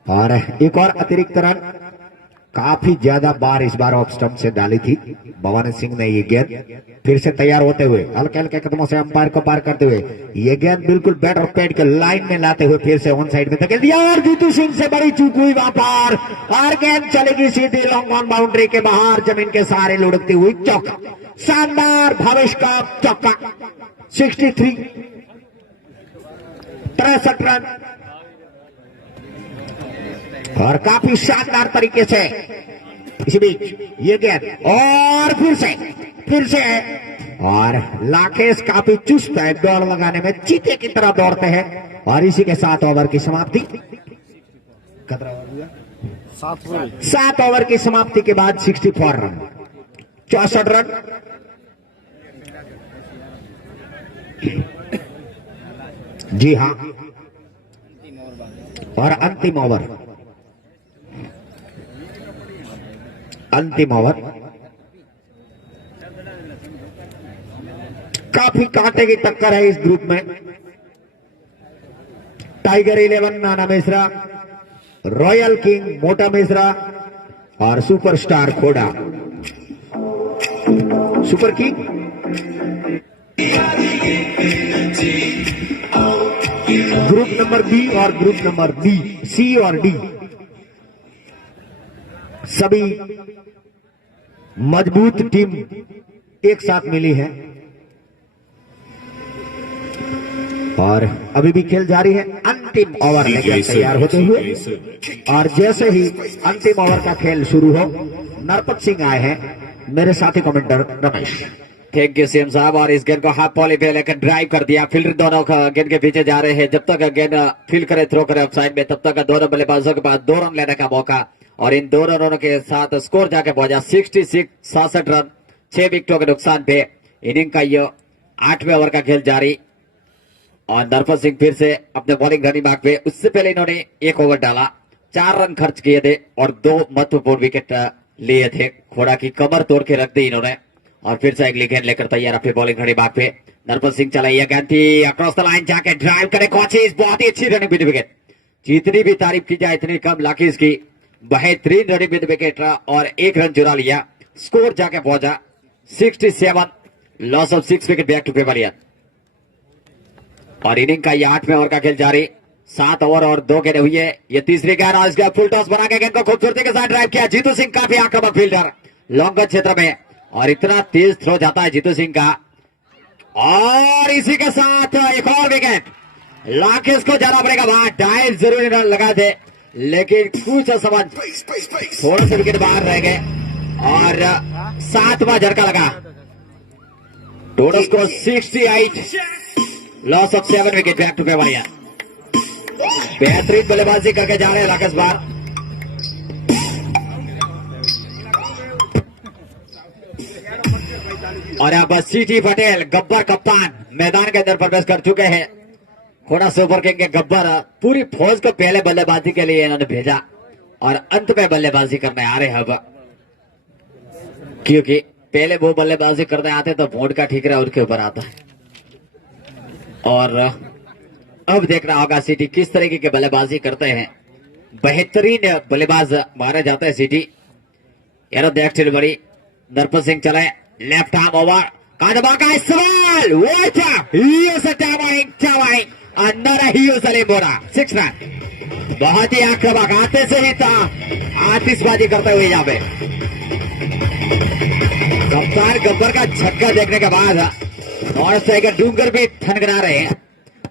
और एक और अतिरिक्त रन। काफी ज्यादा बार इस बार ऑफ स्टंप से डाली थी भवानी सिंह ने ये गेंद। फिर से तैयार होते हुए हल्के हल्के कदमों से अंपायर को पार करते हुए ये गेंद बिल्कुल बैट और पैड के लाइन में लाते हुए फिर से ऑन साइड में धकेल दिया, और जीतू सिंह से बड़ी चूक हुई वहां पर, और गेंद चलेगी सीधी लॉन्ग ऑन बाउंड्री के बाहर, जमीन के सहारे लुढ़कती हुई चौका। शानदार भावेश का चौका। 63 रन, और काफी शानदार तरीके से इसी बीच ये गेंद, और फिर से और लाकेश काफी चुस्त है दौड़ लगाने में, चीते की तरह दौड़ते हैं। और इसी के 7 ओवर की समाप्ति। 7 ओवर की समाप्ति के बाद 64 रन, 64 रन। जी हां, और अंतिम ओवर काफी कांटे की टक्कर है इस ग्रुप में। टाइगर 11 नाना मिश्रा, रॉयल किंग मोटा मिश्रा और superstar Khoda. Super king group number B और ग्रुप नंबर डी, सी और डी सभी मजबूत टीम एक साथ मिली है, और अभी भी खेल जारी है। अंतिम ओवर लेकर तैयार होते हुए, और जैसे ही अंतिम ओवर का खेल शुरू हो, नरपत सिंह आए हैं, मेरे साथी commenter Ramesh. Thank you CM साहब। और इस गेंद को हाफ पॉली पे लेकर ड्राइव कर दिया, फील्डर दोनों गेंद के पीछे जा रहे हैं। जब तक गेंद फील्ड करे, थ्रो करे ऑफसाइड में, तब तक दोनों बल्लेबाजों के पास 2 रन लेने का मौका, और इन 2 रनों के साथ स्कोर जाके पहुंचा 66 रन, 6 विकेटों के नुकसान पे। इनिंग का ये 8वें ओवर का खेल जारी, और नरपत सिंह फिर से अपने बॉलिंग रनिंग मार्ग पे। उससे पहले इन्होंने 1 ओवर डाला, 4 रन खर्च किए थे और 2 महत्वपूर्ण विकेट लिए थे। खोड़ा की कमर तोड़ के रख दी इन्होंने, और फिर से अगली गेंद लेकर तैयार अपनी बॉलिंग खड़ी बाग पे। नरपत सिंह चला यह गेंद थी अक्रॉस द लाइन जाके ड्राइव करे कोचिज, बहुत ही अच्छी रनिंग विद विकेट। जितनी भी तारीफ की जाए इतनी कम लाखी इसकी। बेहतरीन रनिंग विद विकेट और 1 रन चुरा लिया। स्कोर जाके पहुंचा 67, loss of 6 wicket back to pavilion. और इनिंग का ये 8वें ओवर का खेल जारी। 7 ओवर और 2 गेंदें हुई है। ये तीसरी गेंद और इसका फुल टॉस बना के गेंद को खूबसूरती के साथ ड्राइव किया। जीतू सिंह काफी आक्रामक फील्डर लॉन्ग क्षेत्र में, और इतना तेज थ्रो जाता है जीतू सिंह का। और इसी के साथ एक और विकेट। लाकेश को जाना पड़ेगा वहां, डाइव जरूर लगा थे लेकिन कुछ समझ थोड़ा सा विकेट बाहर रह गए और 7वां झटका लगा। Total score 68, loss of 7 wicket back to pavilion. बेहतरीन बल्लेबाजी करके जा रहे हैं राकेश बार। और अब सीटी पटेल गब्बर कप्तान मैदान के अंदर प्रवेश कर चुके हैं। खोड़ा सुपर किंग के गब्बर पूरी फौज को पहले बल्लेबाजी के लिए इन्होंने भेजा और अंत में बल्लेबाजी करने आ रहे हैं अब, क्योंकि पहले वो बल्लेबाजी करने आते तो वोट का ठीकरा उनके ऊपर आता है। और अब देखना होगा सिटी किस तरीके की बल्लेबाजी करते हैं। बेहतरीन बल्लेबाज मारे जाते हैं सिटी। यारो देखते बड़ी। नरपत सिंह चले लेफ्ट आर्म ओवर का सवाल वो अंदर ही बोरा 6 रन। बहुत ही आक्रामक आते से ही था आतिशबाजी करते हुए यहाँ पे कप्तान गब्बर का छक्का देखने के बाद और स्ट्राइकर डूंगर भी थनगना रहे हैं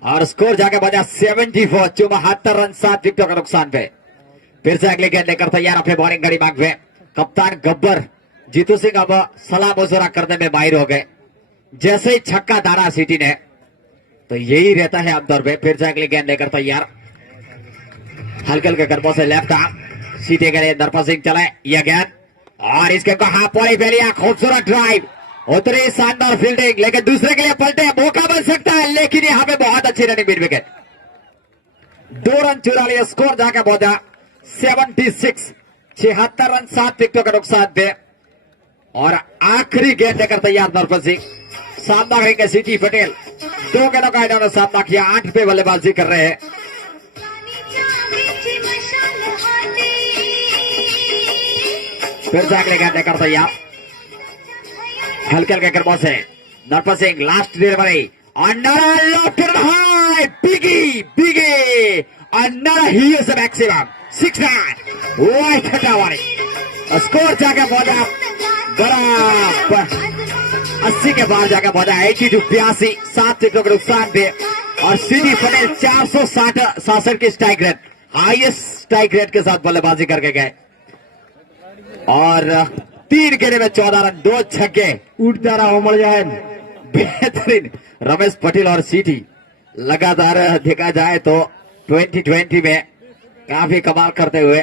और स्कोर जाके बजा 74, 74 रन 7 विकेटों का नुकसान पे। फिर से अगली गेंद लेकर तैयार अपने बॉलिंग कड़ी बाग पे कप्तान गब्बर। जीतू सिंह अब सलाह मशुरा करने में माहिर हो गए। जैसे ही छक्का दारा सिटी ने तो यही रहता है आमतौर पे। फिर से अगली गेंद लेकर तैयार हल्के हल्के कदमों से लेफ्ट आर्म सीटे के लिए नरपत सिंह चले यह गेंद और इसके को हाफ बॉली फैलिया। खूबसूरत ड्राइव उतरी, शानदार फील्डिंग, लेकिन दूसरे के लिए पलटे मौका बन सकता है, लेकिन यहां पे बहुत अच्छी रनिंग मिड विकेट। 2 रन चुरा लिए, स्कोर जाकर पहुंचा 76, 76 रन 7 विकेटों का नुकसान पे। और आखिरी गेंद लेकर तैयार नरपत सिंह। सामना करेंगे सिटी पटेल। 2 गेंदों का इन्होंने सामना किया। 8 पे बल्लेबाजी कर रहे हैं। फिर से अगले गेंद लेकर तैयार हल्के हल्के कर्मों से Narpat Singh. Last delivery under high बिगी बिगी under he is maximum 6 run वाइट हटावारी। स्कोर जाकर पहुंचा बराबर 80 के बाहर जाकर पहुंचा 82, 82 7 विकेटों के नुकसान पे। और सिटी पटेल 467 की strike rate, highest strike rate के साथ बल्लेबाजी करके गए और 3 गेंदे में 14 रन 2 छक्के। उठता रहा उमड़ जाए। बेहतरीन रमेश पटेल और सिटी लगातार देखा जाए तो 2020 में काफी कमाल करते हुए।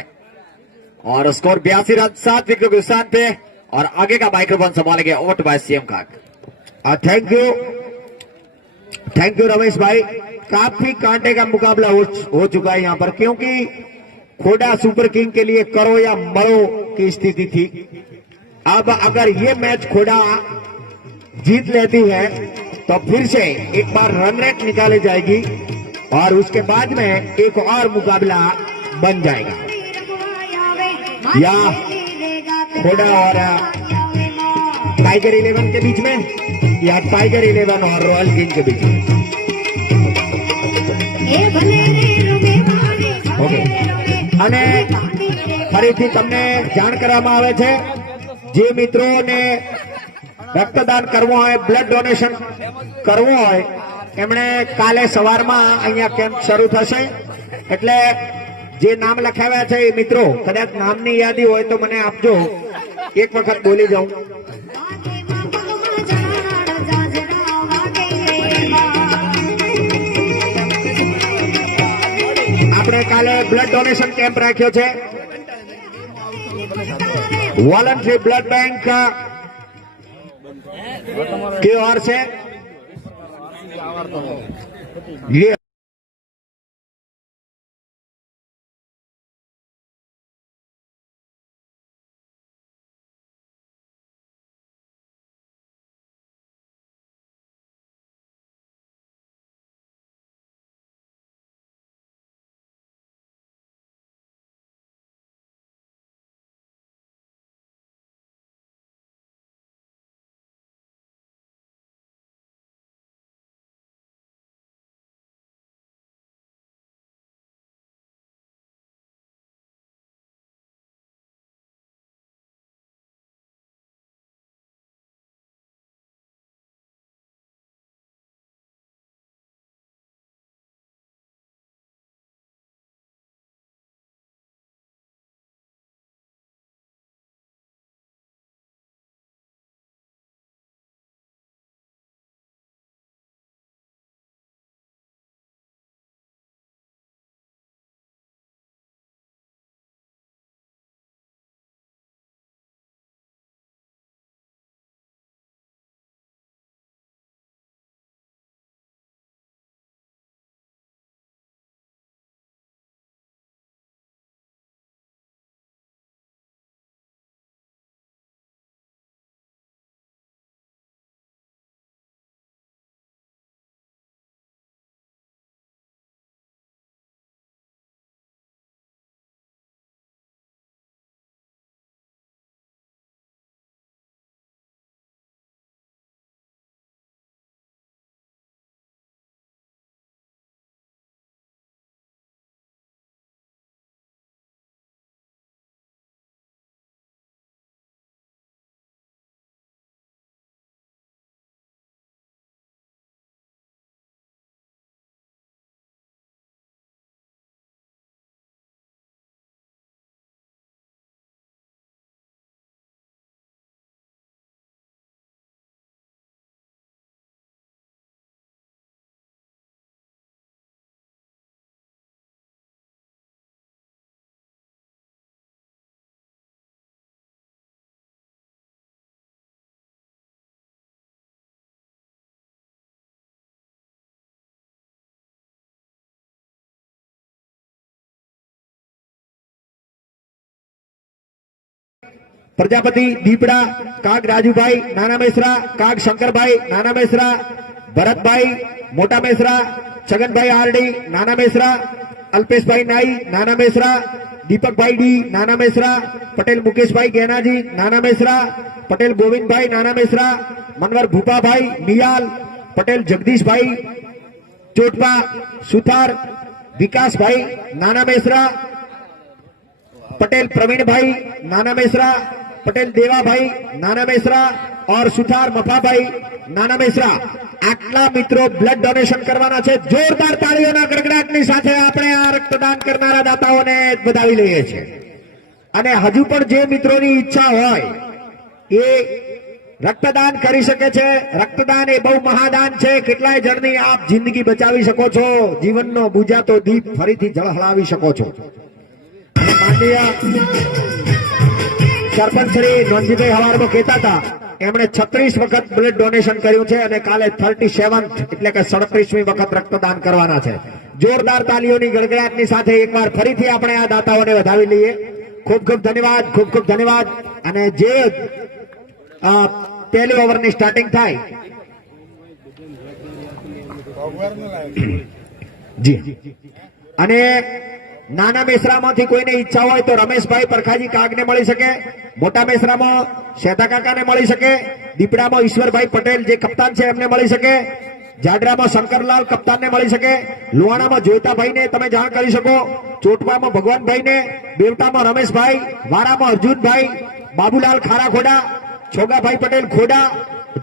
और स्कोर 82 रन 7 विकेटों के नुकसान पे। और आगे का माइक्रोफोन संभालेंगे ओट बाय सीएम काक। थैंक यू रमेश भाई। काफी कांटे का मुकाबला हो चुका है यहाँ पर, क्योंकि खोड़ा सुपर किंग के लिए करो या मरो की स्थिति थी। अब अगर ये मैच खोड़ा जीत लेती है तो फिर से एक बार रन रेट निकाली जाएगी और उसके बाद में एक और मुकाबला बन जाएगा, या खोड़ा और टाइगर 11 के बीच में या टाइगर 11 और रॉयल किंग के बीच में। ઓકે અને ફરીથી તમને જાણ કરવામાં આવે છે જે મિત્રોને રક્તદાન કરવું હોય, બ્લડ ડોનેશન કરવું હોય, એમણે કાલે સવારમાં અહીંયા કેમ્પ શરૂ થશે, એટલે જે નામ લખાવ્યા છે એ મિત્રો કદાચ નામની યાદી હોય તો મને આપજો, એક વખત બોલી જાઉં. આપણે કાલે બ્લડ ડોનેશન કેમ્પ રાખ્યો છે, વોલન્ટરી બ્લડ બેંક की ओर से ये प्रजापति दीपड़ा काग राजूभाई नाना मेसरा काग शंकरभाई नाना मेसरा भरतभाई मोटा मेसरा छगनभाई आरडी नाना मेसरा अल्पेशभाई नाई नाना मेसरा दीपकभाई डी नाना मेसरा पटेल मुकेशभाई गैनाजी नाना मेसरा पटेल गोविंदभाई नाना मेसरा मनवर भूपाभाई नियाल पटेल जगदीशभाई चोटपा सुथार विकासभाई नाना मेसरा पटेल प्रवीणभाई नाना मेसरा पटेल देवाभाई नाना मेसरा और सुथार मफाभाई नाना मेसरा આટલા મિત્રો બ્લડ ડોનેશન કરવાના છે. જોરદાર તાળીઓના ગડગડાટની સાથે આપણે આ રક્તદાન કરનારા દાતાઓને વધાવી લઈએ છીએ. અને હજુ પણ જે મિત્રોની ઈચ્છા હોય એ રક્તદાન કરી શકે છે. રક્તદાન એ બહુ મહાદાન છે. કેટલાય જણની આપ જિંદગી બચાવી શકો છો. જીવનનો બુજાતો દીપ ફરીથી ઝળહળાવી શકો છો. માનનીય સરપંચ શ્રી નોંધજીભાઈ હવારમાં કહેતા હતા એમણે 36 વખત બ્લડ ડોનેશન કર્યું છે અને કાલે 37th એટલે કે 37મી વખત રક્તદાન કરવાના છે. જોરદાર તાલીઓની ગડગડાટની સાથે એકવાર ફરીથી આપણે આ દાતાઓને વધાવી લઈએ. ખૂબ ખૂબ ધન્યવાદ, ખૂબ ખૂબ ધન્યવાદ. અને જે પહેલી ઓવરની સ્ટાર્ટિંગ થાય જી અને નાના મેસરામાંથી કોઈને ઈચ્છા હોય તો રમેશભાઈ પરખાજી કાગને મળી શકે, મોટા મેસરામાં શેતા કાકાને મળી શકે, દીપડામાં ઈશ્વરભાઈ પટેલ જે કપ્તાન છે એમને મળી શકે, જાડરામાં શંકરલાલ કપ્તાનને મળી શકે, લુહાણામાં જોઈતાભાઈને તમે જાણ કરી શકો, ચોટવામાં ભગવાનભાઈને, બેવટામાં રમેશભાઈ, વારામાં અર્જુનભાઈ, બાબુલાલ ખારાખોડા, છોગાભાઈ પટેલ ખોડા,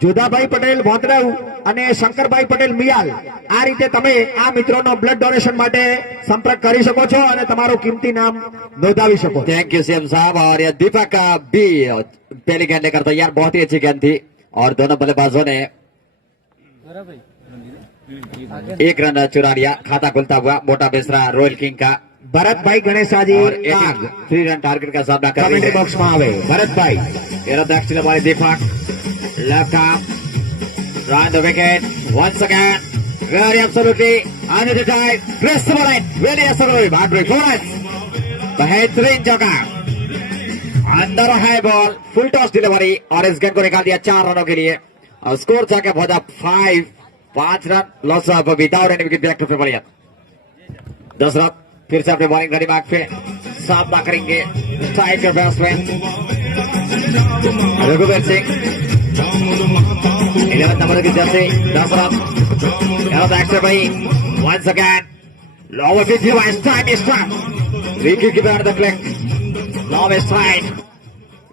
જોધાભાઈ પટેલ ભોંતરાવ અને શંકરભાઈ પટેલ મિયાલ. આ રીતે તમે આ મિત્રોનો બ્લડ ડોનેશન માટે સંપર્ક કરી શકો છો અને તમારું કિંમતી નામ નોંધાવી શકો છો. थैंक यू सीएम साहब. और ये दीपक भी पहली गेंद लेकर तैयार, बहुत ही अच्छी गेंद थी और दोनों बल्लेबाजों ने एक रन चुरा लिया. खाता खुलता हुआ मोटा बेसरा रॉयल किंग का ભરતભાઈ ગણેશાજી और 3 रन टारगेट का सामना कर रही કમેન્ટ્રી है. બોક્સમાં આવે Bharatbhai. Here the action by Deepak. Left arm. Round the wicket. Once again. Very absolutely. Under the time. Press the ball. Very absolutely. Boundary. Florence. बेहतरीन जगह. अंदर है बॉल. फुल टॉस डिलीवरी और इस गेंद को निकाल दिया 4 रनों के लिए. और स्कोर जाके पहुंचा 5 run. Loss of without any wicket back to pavilion. Dashrath फिर से अपने बॉलिंग घड़ी मार्ग पे सामना करेंगे टाइगर बैट्समैन रघुवीर सिंह. 11 नंबर की जर्सी दशरथ. भाई once again lower with you and time is time. Ricky keep on the click. Long stride.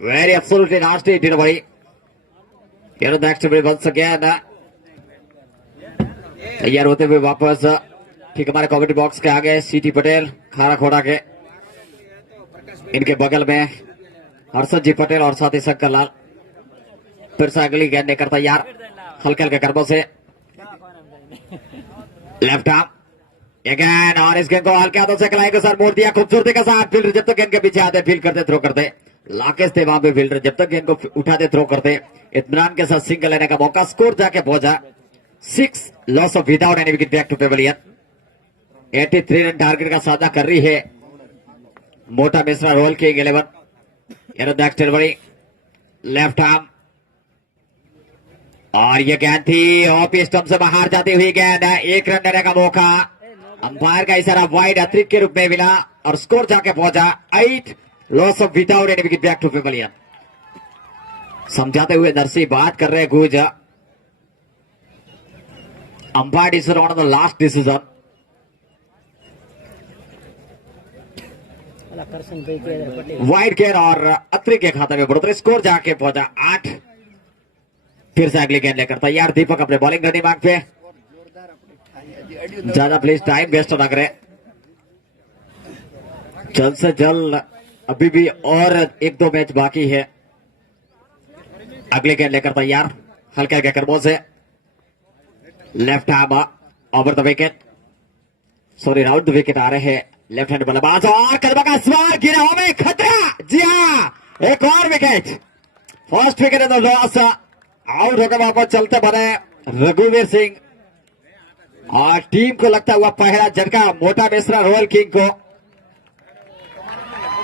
Very absolutely nasty delivery. Here the extra once again. तैयार होते हुए वापस ठीक हमारे कमेंट्री बॉक्स के आगे सीटी पटेल खाराखोड़ा के इनके बगल में हर्षद जी पटेल और साथ ही शंकर लाल. फिर से अगली गेंद लेकर तैयार हल्के हल्के कर्मों से. लेफ्ट आर्म अगेन और इस गेंद को हल्के हाथों से कलाई के साथ मोड़ दिया खूबसूरती के साथ. फील्डर जब तक गेंद के पीछे आते फील्ड करते थ्रो करते लाकेश थे वहां पे फील्डर जब तक गेंद को उठाते थ्रो करते इत्मीनान के साथ सिंगल लेने का मौका. स्कोर जाके पहुंचा 6 loss of without any wicket back to pavilion. 83 run target का सामना कर रही है Mota Mishra royal king 11. Delivery left arm और ये गेंद थी ऑफ स्टंप से बाहर जाती हुई गेंद. 1 रन लेने का मौका. अंपायर का इशारा वाइड अतिरिक्त के रूप में मिला और स्कोर जाके पहुंचा 8 loss of without any wicket back to pavilion. समझाते हुए नरसी बात कर रहे गुज. Umpire decision on the last decision. Wide गेंद और अतिरिक्त के खाते में बढ़ोतरी. स्कोर जाके पहुंचा 8. फिर से अगली गेंद लेकर तैयार दीपक अपने बॉलिंग करने मांग पे. ज्यादा प्लीज टाइम वेस्ट ना करें. जल्द से जल्द अभी भी और 1-2 मैच बाकी है. अगली गेंद लेकर तैयार हल्के हल्के कर्मों से. Left arm over the wicket sorry round the wicket आ रहे हैं लेफ्ट हैंड बल्लेबाज और कदम का सवार गिरा हुआ में खतरा. जी हाँ एक और wicket. First wicket in the loss. Out होकर वापस चलते बने रघुवीर सिंह और टीम को लगता हुआ पहला झटका मोटा मिश्रा रॉयल किंग को.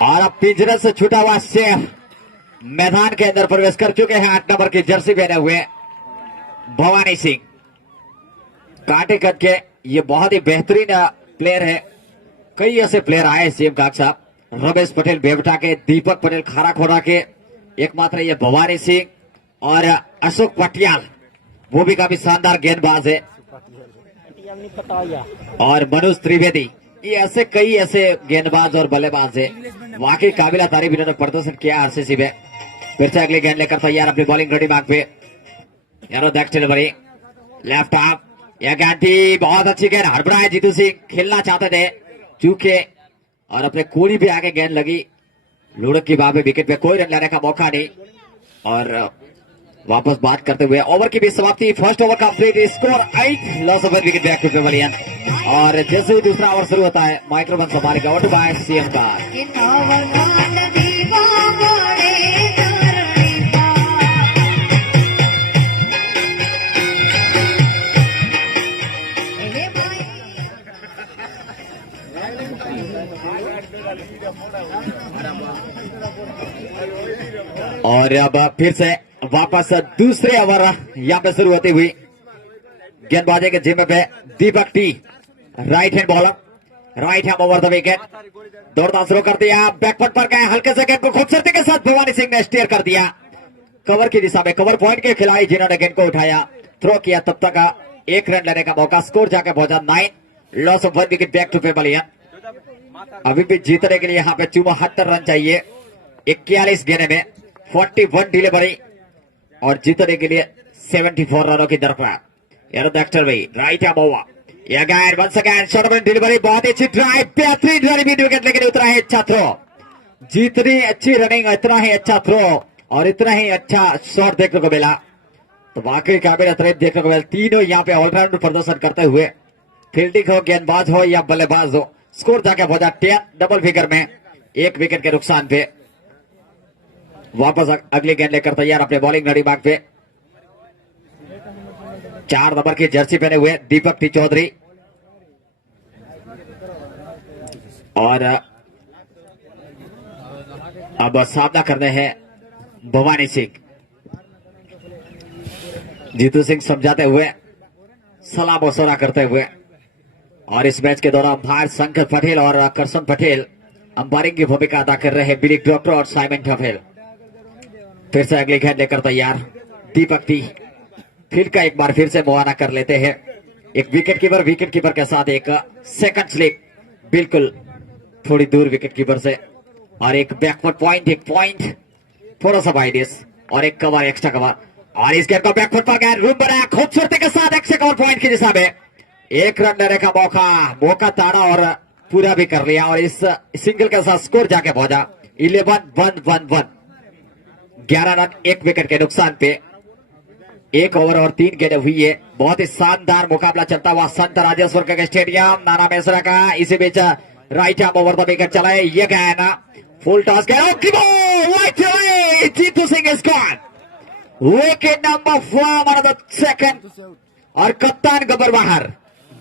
और अब पिंजरे से छूटा हुआ शेर मैदान के अंदर प्रवेश कर चुके हैं 8 नंबर की जर्सी पहने हुए भवानी सिंह। काटे कद के ये बहुत ही बेहतरीन प्लेयर है। कई ऐसे प्लेयर आए सीएम काक साहब, रमेश पटेल बेवटा के, दीपक पटेल खाराखोड़ा के, एकमात्र ये भवानी सिंह और अशोक पटियाल, वो भी काफी शानदार गेंदबाज है, और मनोज त्रिवेदी। ये ऐसे कई ऐसे गेंदबाज और बल्लेबाज है, वाकई काबिला तारीफ इन्होंने प्रदर्शन किया आरसीसी में। फिर से अगली गेंद लेकर तैयार अपनी बॉलिंग रेडी मार्क पे, यारो दक्ष डिलीवरी लेफ्ट आर्म, यह गेंद थी बहुत अच्छी गेंद, हड़बड़ाए जीतू सिंह, खेलना चाहते थे चूके, और अपने कोड़ी भी आगे गेंद लगी, लुढ़क की बाबे विकेट पे कोई रन लाने का मौका नहीं। और वापस बात करते हुए ओवर की भी समाप्ति, first over complete, score 8, loss of wicket back to pavilion. और जैसे ही दूसरा ओवर शुरू होता है माइक्रोफोन संभालेगा आउट बाय सीएम का। और अब फिर से वापस दूसरे ओवर यहाँ पे शुरू होती हुई, गेंदबाजी के जिम्मे पे Deepak T, right hand bowler, right hand over the wicket, दौड़ना शुरू कर दिया, बैकफुट पर गए, हल्के से गेंद को खूबसूरती के साथ भवानी सिंह ने स्टीयर कर दिया कवर की दिशा में। कवर पॉइंट के खिलाड़ी जिन्होंने गेंद को उठाया, थ्रो किया, तब तक 1 रन लेने का मौका, स्कोर जाके पहुंचा 9, loss of 1 wicket back to pavilion. अभी भी जीतने के लिए यहाँ पे 74 रन चाहिए 41 गेंद में, 41 डिलीवरी, और जीतने के लिए 74 रनों की दरकार। राइट हैंड ओवर, यह गायन once again short of delivery, बहुत अच्छी ड्राइव, बेहतरीन रनिंग विकेट, लेकिन उतना ही अच्छा थ्रो, जितनी अच्छी रनिंग इतना ही अच्छा थ्रो और इतना ही अच्छा शॉट देखने को मिला। तो वाकई काबिल तारीफ देखने को मिला। तीनों यहाँ पे ऑलराउंडर प्रदर्शन करते हुए, फील्डिंग हो, गेंदबाज हो या बल्लेबाज हो, स्कोर जाके पहुंचा 10 डबल फिगर में, 1 विकेट के नुकसान पे। वापस अगली गेंद लेकर तैयार अपने बॉलिंग रेडी मार्क पे, 4 नंबर की जर्सी पहने हुए दीपक टी चौधरी, और अब सामना करने हैं भवानी सिंह। जीतू सिंह समझाते हुए, सलाह मशवरा करते हुए, और इस मैच के दौरान अंपायर शंकर पटेल और करसन पटेल अंपायरिंग की भूमिका अदा कर रहे हैं, बिलिक डॉक्टर और साइमन टफेल। फिर से अगली गेंद लेकर तैयार दीपक टी, फील्ड का एक बार फिर से मुआयना कर लेते हैं। एक विकेट कीपर के साथ एक सेकंड स्लिप, बिल्कुल थोड़ी दूर विकेट कीपर से, और एक बैकवर्ड पॉइंट, एक पॉइंट थोड़ा सा वाइडिस, और एक कवर, एक्स्ट्रा कवर, और इस गेंद को बैकवर्ड पर गया, रूम बनाया खूबसूरती के साथ, एक्स्ट्रा कवर पॉइंट की दिशा में, 1 रन लेने का मौका ताड़ा और पूरा भी कर लिया, और इस सिंगल के साथ स्कोर जाके पहुंचा 11-1-1-1, 11 रन 1 विकेट के नुकसान पे। 1 ओवर और 3 गेंदें हुई है। बहुत ही शानदार मुकाबला चलता हुआ संत राजेश्वर के स्टेडियम नाना मेसरा का। इसी बीच right arm over the wicket चला है, ये गया ना फुल टॉस गया, Jitu Singh is gone, wicket number 4 second, और कप्तान गब्बर बाहर।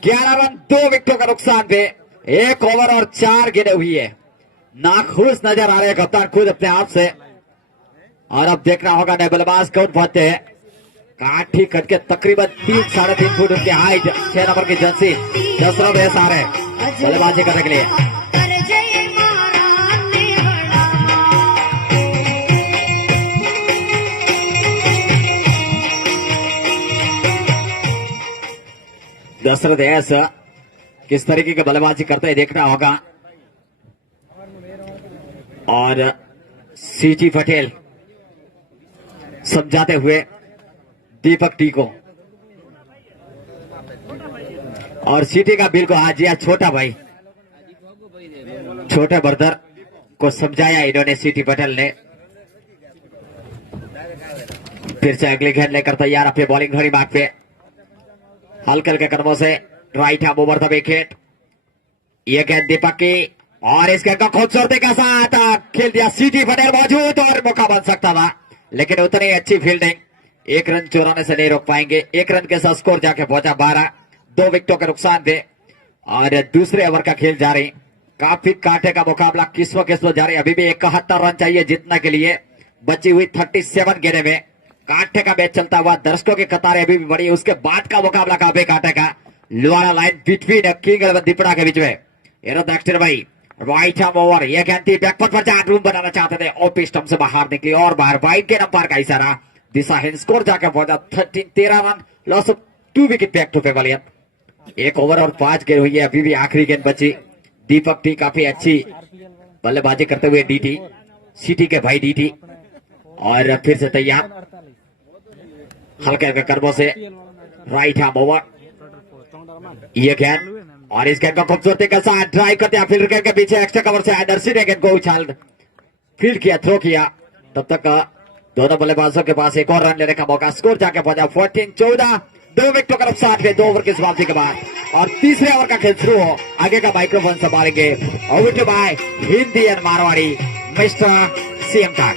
11 रन 2 विकेटों का नुकसान पे, 1 ओवर और 4 गेंदें हुई है। नाखुश नजर आ रहे हैं कप्तान खुद अपने आप से, और अब देखना होगा नए बल्लेबाज कौन पहुंचते हैं। काठी कट के तकरीबन 3-3.5 फुट उनकी हाइट, 6 नंबर की जर्सी, दशरथ एस आ रहे बल्लेबाजी करने के लिए। दशरथ एस किस तरीके की बल्लेबाजी करते हैं देखना होगा, और सीटी पटेल समझाते हुए दीपक टी को, और सीटी का बिल को आज दिया छोटा भाई, छोटे ब्रदर को समझाया इन्होंने सीटी पटेल ने। फिर से अगली गेंद लेकर तैयार अपने बॉलिंग घड़ी मार्ग पे, हल्के हल्के कदमों से right hand over the wicket, ये गेंद दीपक की, और इस गेंद का खूबसूरती के साथ खेल दिया सीटी पटेल मौजूद, और मौका बन सकता था लेकिन उतनी अच्छी फील्डिंग, 1 रन चुराने से नहीं रोक पाएंगे। 1 रन के साथ स्कोर जाके पहुंचा 12, 2 विकेटों के नुकसान थे, और दूसरे ओवर का खेल जारी। काफी कांटे का मुकाबला किस्मों जारी, अभी भी 71 रन चाहिए जीतने के लिए। बची हुई 37 गेंदे में कांटे का मैच चलता हुआ, दर्शकों की कतारें अभी भी बड़ी। उसके बाद का मुकाबला काफी कांटे का, लोहारा लाइन बिटवीन किंग और दीपड़ा के बीच में। दक्षिण भाई राइट आर्म ओवर, ये गेंद बैकफुट पर जहां रूम बनाना चाहते थे, ऑफ स्टंप से बाहर निकली और बाहर वाइड के नंबर का इशारा। दिशा हिंद स्कोर जाके पहुंचा 13 run, loss of 2 wicket back to pavilion. 1 over और 5 गेंद हुई है, अभी भी आखिरी गेंद बची। दीपक टी काफी अच्छी बल्लेबाजी करते हुए, डीटी सिटी के भाई डीटी, और फिर से तैयार हल्के हल्के कर्मों से राइट आर्म ओवर। ये गेंद और इस गेंद को खूबसूरती के साथ ड्राइव करते हैं फील्डर के पीछे, एक्स्ट्रा कवर से नरसी ने गेंद को उछाल फील्ड किया, थ्रो किया। तब तक दोनों बल्लेबाजों के पास एक और रन लेने का मौका। स्कोर जाके पहुंचा 14-14, 2 विकेटों का नुकसान है 2 ओवर की समाप्ति के बाद, और तीसरे ओवर का खेल शुरू हो। आगे का माइक्रोफोन संभालेंगे over by Hindi and Marwari mister CM तक।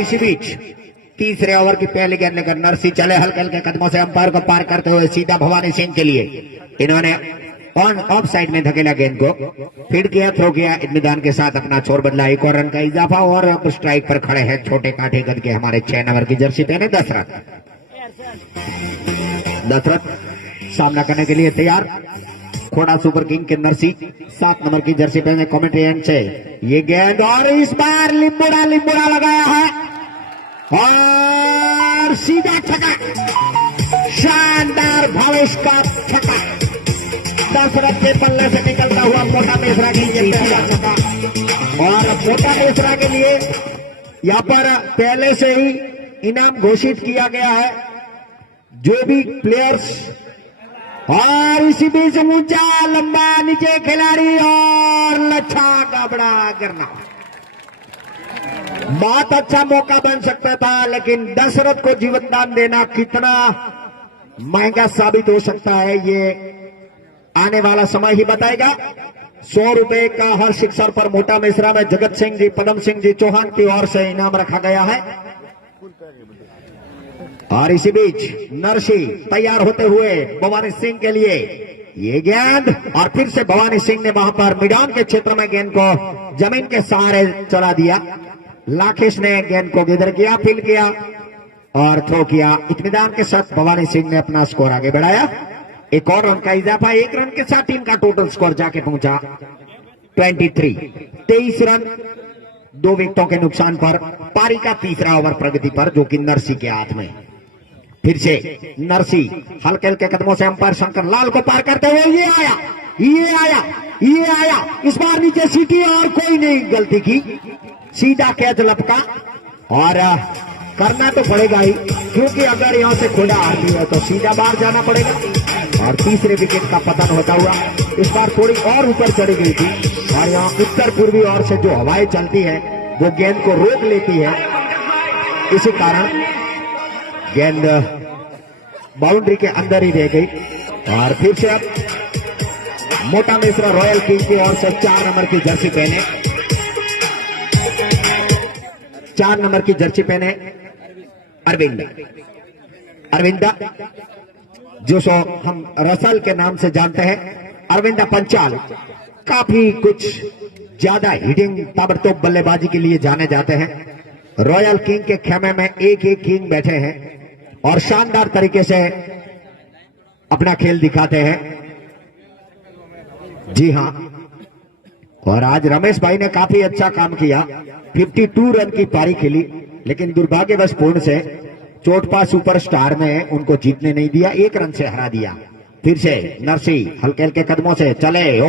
इसी बीच तीसरे ओवर की पहली गेंद लेकर नरसी चले हल्के हल्के कदमों से अंपायर को पार करते हुए सीधा भवानी सिंह के लिए। इन्होंने ऑन ऑफ साइड में धकेला गेंद को, फीड किया, थ्रो किया, इत्मीनान के साथ अपना छोर बदला। 1 और रन का इजाफा और अब स्ट्राइक पर खड़े हैं छोटे कांटे कद के हमारे 6 नंबर की जर्सी पहने दशरथ सामना करने के लिए तैयार। खोड़ा सुपर किंग के नरसी 7 नंबर की जर्सी पहने कमेंट्री एंड से ये गेंद, और इस बार लिम्बुड़ा लगाया है और सीधा छक्का, शानदार भावेश का छक्का। दशरथ के पल्ले से निकलता हुआ मोटा मेसरा के लिए पहला छक्का, और मोटा मेसरा के लिए यहाँ पर पहले से ही इनाम घोषित किया गया है। जो भी प्लेयर्स, और इसी बीच ऊंचा लंबा नीचे खिलाड़ी और लच्छा का बड़ा गिरना, बहुत अच्छा मौका बन सकता था, लेकिन दशरथ को जीवनदान देना कितना महंगा साबित हो सकता है ये आने वाला समय ही बताएगा। 100 रुपए का हर शिक्षर पर मोटा मिश्रा में जगत सिंह जी, पदम सिंह जी चौहान की ओर से इनाम रखा गया है। और इसी बीच नरसी तैयार होते हुए भवानी सिंह के लिए ये गेंद, और फिर से भवानी सिंह ने वहां पर मैदान के क्षेत्र में गेंद को जमीन के सहारे चला दिया। लाखेश ने गेंद को गिदर किया, फील किया और थ्रो किया। इत्मीनान के साथ भवानी सिंह ने अपना स्कोर आगे बढ़ाया। 1 और रन का इजाफा, 1 रन के साथ टीम का टोटल स्कोर जाके पहुंचा 23। 23 रन 2 विकेटों के नुकसान पर पारी का तीसरा ओवर प्रगति पर, जो कि नरसी के हाथ में। फिर से नरसी हल्के हल्के कदमों से अंपायर शंकर लाल को पार करते हुए ये आया, इस बार नीचे सीटी और कोई नहीं गलती की, सीधा कैच लपका। और करना तो पड़ेगा ही, क्योंकि अगर यहां से खुदा आती है तो सीधा बाहर जाना पड़ेगा। और तीसरे विकेट का पतन होता हुआ इस बार थोड़ी और ऊपर चढ़ी गई थी, और यहाँ उत्तर पूर्वी ओर से जो हवाएं चलती है वो गेंद को रोक लेती है, इसी कारण गेंद बाउंड्री के अंदर ही रह गई। और फिर से अब मोटा मिश्रा रॉयल किंग की ओर से 4 नंबर की जर्सी पहने, 4 नंबर की जर्सी पहने अरविंदा, जो सो हम रसल के नाम से जानते हैं। अरविंदा पंचाल काफी कुछ ज्यादा हिटिंग ताबड़तोड़ बल्लेबाजी के लिए जाने जाते हैं। रॉयल किंग के खेमे में एक किंग बैठे हैं और शानदार तरीके से अपना खेल दिखाते हैं। जी हां, और आज रमेश भाई ने काफी अच्छा काम किया, 52 रन की पारी खेली, लेकिन दुर्भाग्यवश से चोटपा सुपरस्टार ने उनको जीतने नहीं दिया, 1 रन से हरा दिया। फिर से नरसी हल्के हल्के कदमों से चले। Oh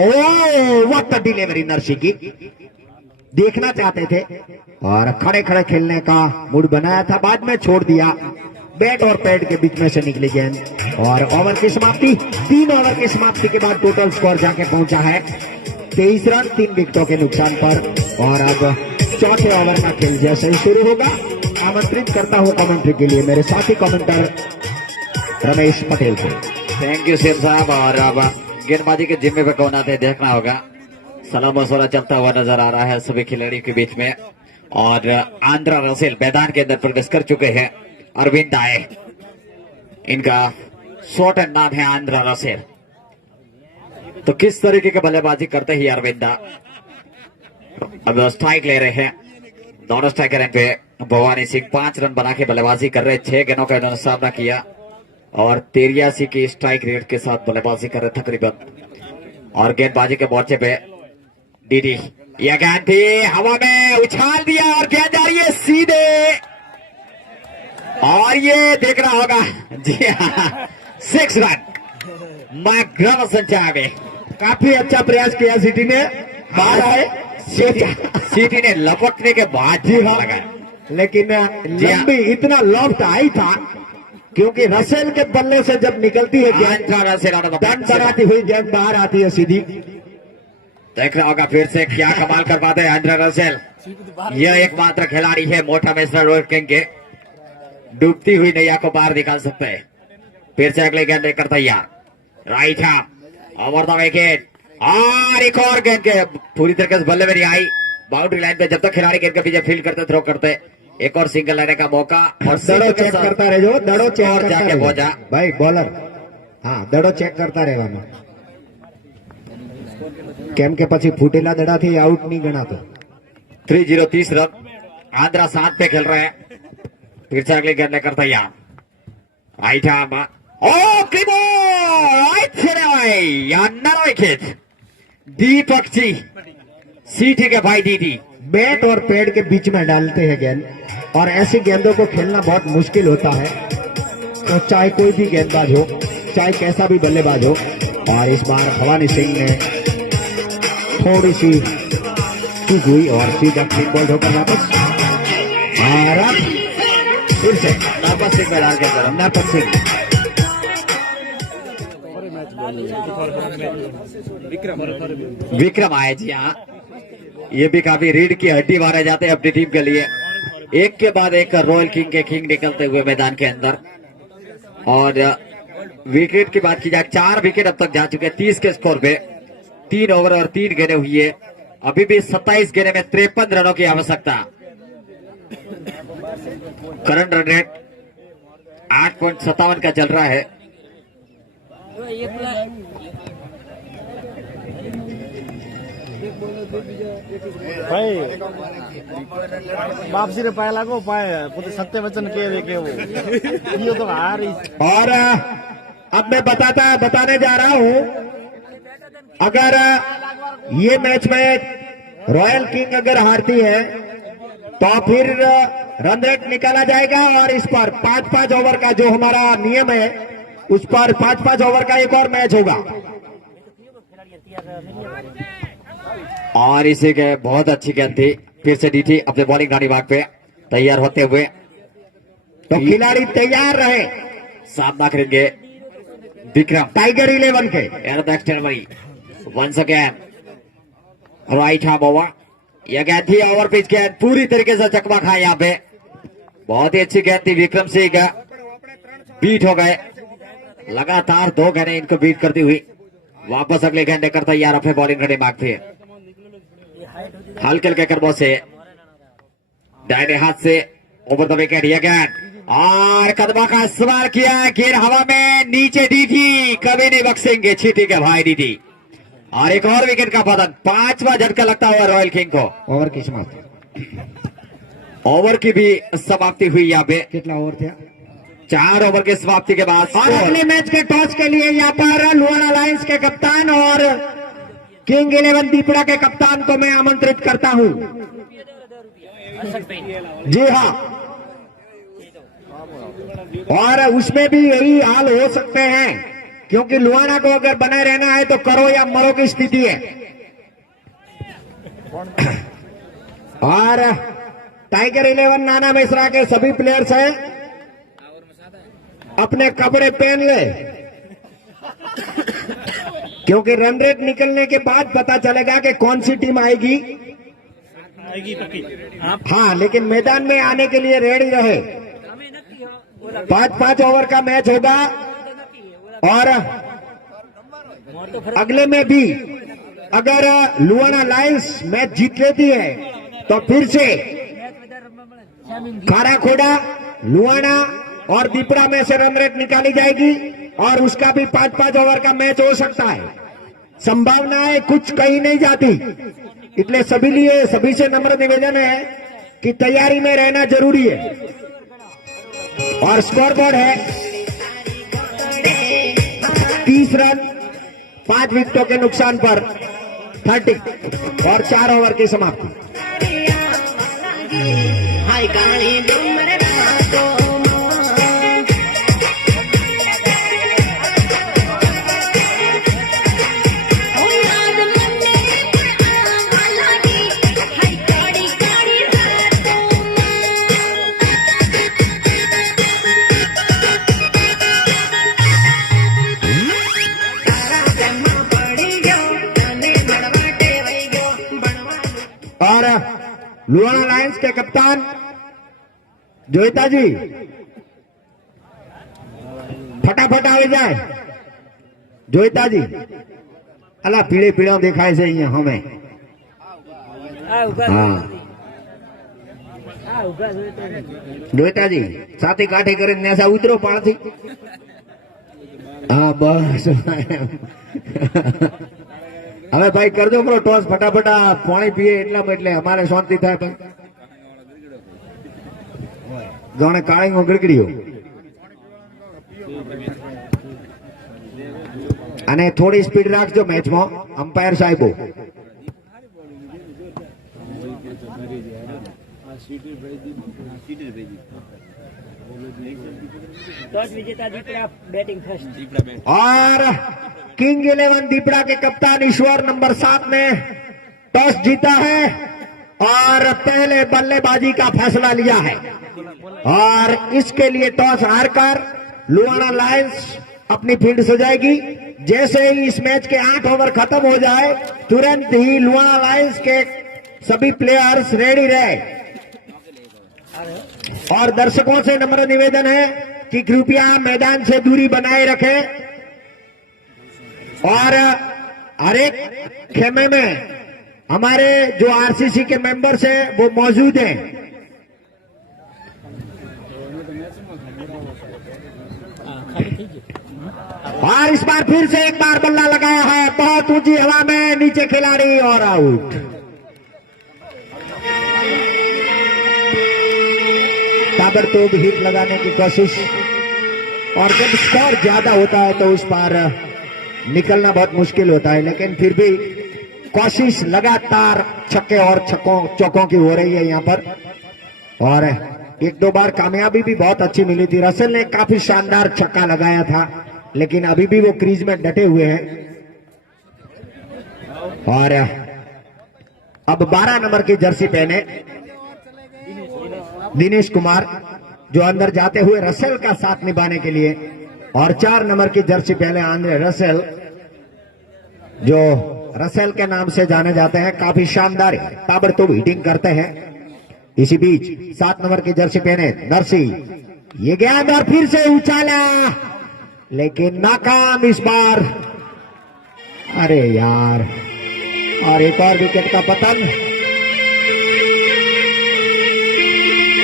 what the delivery Narsi की, देखना चाहते थे और खड़े खड़े खेलने का मूड बनाया था, बाद में छोड़ दिया। बैट और पैड के बीच में से निकली गेंद और ओवर की समाप्ति। 3 ओवर की समाप्ति के बाद टोटल स्कोर जाके पहुंचा है 23 रन 3 विकेटों के नुकसान पर। और अब चौथे ओवर का खेल जैसे ही शुरू होगा, आमंत्रित करता हूं कमेंट्री के लिए मेरे साथी कमेंटर रमेश पटेल को। थैंक यू शेर साहब। और अब गेंदबाजी के जिम्मे पे कौन आते देखना होगा। सलाम मशवरा चलता हुआ नजर आ रहा है सभी खिलाड़ियों के बीच में। और आंध्रा रसेल मैदान के अंदर प्रवेश कर चुके हैं। अरविंद आए, इनका शॉर्ट एंड नाम है आंध्रा रसेल। तो किस तरीके की बल्लेबाजी करते ही अरविंदा अब स्ट्राइक ले रहे हैं। दोनों स्ट्राइकर पे भवानी सिंह 5 रन बना के बल्लेबाजी कर रहे। 6 गेंदों का इन्होंने सामना किया और 83 की स्ट्राइक रेट के साथ बल्लेबाजी कर रहे तकरीबन। और गेंदबाजी के मोर्चे पे डीडी, यह गेंद थी हवा में, उछाल दिया और गेंद जा रही है सीधे। और ये देखना होगा जी हाँ, 6 रन मैग्निफिसेंट चावे। काफी अच्छा प्रयास किया सिटी ने, बाहर आए सीटी ने लपटने के बाद जी हाँ, लगाया। लेकिन लंबी इतना लॉफ्ट आई था क्योंकि रसेल के बल्ले से जब निकलती है गेंद, आंध्रा रसेल दंड बनाती हुई गेंद बाहर आती है सीधी। देखना होगा फिर से क्या कमाल कर पाते हैं आंध्रा रसेल। यह एकमात्र खिलाड़ी है मोटा मिश्रा रॉयल किंग के, डूबती हुई नैया को बाहर निकाल सकते हैं। फिर से अगले गेंद लेकर तैयार, right hand over the wicket. और एक और गेंद के पूरी तरीके से बल्ले में नहीं आई, बाउंड्री लाइन पे। जब तक खिलाड़ी गेंद के पीछे फील्ड करते थ्रो करते, एक और सिंगल लेने का मौका। और दड़ो चेक करता रहे, जो दड़ो चेक और करता जाके रहे पहुंचा भाई बॉलर। हाँ, दड़ो चेक करता રહેવાનો। કેમ કે પછી ફૂટેલા દડાથી આઉટ નહીં ગણાતો। 3-0 30 रन। आंध्रा 7 पे खेल रहे हैं। फिर से अगली गेंद लेकर तैयार, राइट हैंड ओ क्लिबो राइट से अंदर विकेट। दीपक जी सीटी के भाई दीदी बैट और पैड के बीच में डालते हैं गेंद, और ऐसी गेंदों को खेलना बहुत मुश्किल होता है। तो चाहे कोई भी गेंदबाज हो, चाहे कैसा भी बल्लेबाज हो। और इस बार भवानी सिंह ने थोड़ी सी चूक हुई और सीधा क्लीन बॉल होकर वापस। और अब फिर से नरपत सिंह मैदान के अंदर। नरपत सिंह, विक्रम आए जी हाँ, ये भी काफी रीढ़ की हड्डी मारे जाते हैं अपनी टीम के लिए। एक के बाद एक रॉयल किंग के किंग निकलते हुए मैदान के अंदर। और विकेट की बात की जाए, 4 विकेट अब तक जा चुके हैं 30 के स्कोर पे। 3 ओवर और 3 गेंदें हुई है। अभी भी 27 गेंदे में 53 रनों की आवश्यकता। करंट रन रेट 8.57 का चल रहा है। ભાઈ बापसी रे पाया लागो पाए पोते सत्य वचन के वो ये तो हार ही। और अब मैं बताने जा रहा हूं, अगर ये मैच में रॉयल किंग अगर हारती है तो फिर रन रेट निकाला जाएगा। और इस पर 5-5 ओवर का जो हमारा नियम है, उस पर 5-5 ओवर का एक और मैच होगा। और इसी के बहुत अच्छी गेंद थी। फिर से डीटी अपने बॉलिंग गाड़ी भाग पे तैयार होते हुए। तो खिलाड़ी तैयार रहे, सामना करेंगे विक्रम टाइगर 11 के। Delivery once again right hand over. यह गेंद थी ओवर पिच गेंद, पूरी तरीके से चकमा खाया यहाँ पे। बहुत ही अच्छी गेंद थी। विक्रम सिंह बीट हो गए, लगातार 2 गेंदें इनको बीट करती हुई। वापस अगले गेंद लेकर तैयार अपने बॉलिंग घड़ी मांगते हैं। हल्के हल्के कर्मों से दाहिने हाथ से ओवर द विकेट। यह गेंद और कदमा का इस्तेमाल किया, गेंद हवा में, नीचे डीटी कभी नहीं बख्शेंगे चीटी के भाई डीटी। और एक और विकेट का पतन, 5वां झटका लगता हुआ रॉयल किंग को। ओवर की समाप्ति, ओवर की भी समाप्ति हुई यहाँ पे। कितना ओवर था? 4 ओवर की समाप्ति के बाद और अगले मैच के टॉस के लिए यहाँ पर लोअर अलायंस के कप्तान और किंग 11 दीपड़ा के कप्तान को मैं आमंत्रित करता हूं। जी हाँ, और उसमें भी यही हाल हो सकते हैं, क्योंकि लुहाना को अगर बने रहना है तो करो या मरो की स्थिति है। और टाइगर 11 नाना मिश्रा के सभी प्लेयर्स हैं, अपने कपड़े पहन ले, क्योंकि रन रेट निकलने के बाद पता चलेगा कि कौन सी टीम आएगी। हाँ, लेकिन मैदान में आने के लिए रेडी रहे। 5-5 ओवर का मैच होगा और अगले में भी अगर लुहाना लायंस मैच जीत लेती है तो फिर से खाराखोड़ा, लुहाना और दीपड़ा में से रन रेट निकाली जाएगी और उसका भी 5-5 ओवर का मैच हो सकता है। संभावनाएं कुछ कहीं नहीं जाती, इसलिए सभी से नम्र निवेदन है कि तैयारी में रहना जरूरी है। और स्कोर बोर्ड है 30 रन 5 विकेटों के नुकसान पर 30 और 4 ओवर की समाप्ति। हाय काली डूमर रातो और लुहाना लायंस के कप्तान जोईता जी फटाफट आवे जाए। जोईता जी अला पीड़े पीड़ा देखाय છે અહીંયા हमें। हाँ जोईता जी साथी काठी કરીને નેસા ઉતરો પાણથી। हाँ बस હવે ભાઈ કરજો બરો ટોસ ફટાફટ પાણી પીએ એટલા એટલે અમારે શાંતિ થાય ભાઈ। જાણે કાળીંગો ગરગડ્યો અને થોડી સ્પીડ રાખજો મેચમાં અમ્પાયર સાહેબો। और किंग 11 दीपड़ा के कप्तान ईश्वर नंबर 7 ने टॉस जीता है और पहले बल्लेबाजी का फैसला लिया है और इसके लिए टॉस हारकर लुहाना लायंस अपनी फील्ड सजाएगी। जैसे ही इस मैच के 8 ओवर खत्म हो जाए तुरंत ही लुहाना लायंस के सभी प्लेयर्स रेडी रहे। और दर्शकों से नम्र निवेदन है कि कृपया मैदान से दूरी बनाए रखें और हर एक खेमे में हमारे जो आरसीसी के मेंबर्स हैं वो मौजूद हैं। और इस बार फिर से एक बार बल्ला लगाया है बहुत ऊंची हवा में, नीचे खिलाड़ी और आउट। ताबड़तोड़ हिट लगाने की कोशिश और जब स्कोर ज्यादा होता है तो उस पर निकलना बहुत मुश्किल होता है, लेकिन फिर भी कोशिश लगातार छक्के और चौकों की हो रही है यहाँ पर। और 1-2 बार कामयाबी भी बहुत अच्छी मिली थी। रसेल ने काफी शानदार छक्का लगाया था, लेकिन अभी भी वो क्रीज में डटे हुए हैं। और अब 12 नंबर की जर्सी पहने दिनेश कुमार जो अंदर जाते हुए रसेल का साथ निभाने के लिए, और 4 नंबर की जर्सी पहले आंद्रे रसेल जो रसेल के नाम से जाने जाते हैं, काफी शानदार ताबड़तोड़ हिटिंग करते हैं। इसी बीच 7 नंबर की जर्सी पहने नरसी, ये गेंद और फिर से उछाला लेकिन नाकाम इस बार। अरे यार, और एक और विकेट का पतन।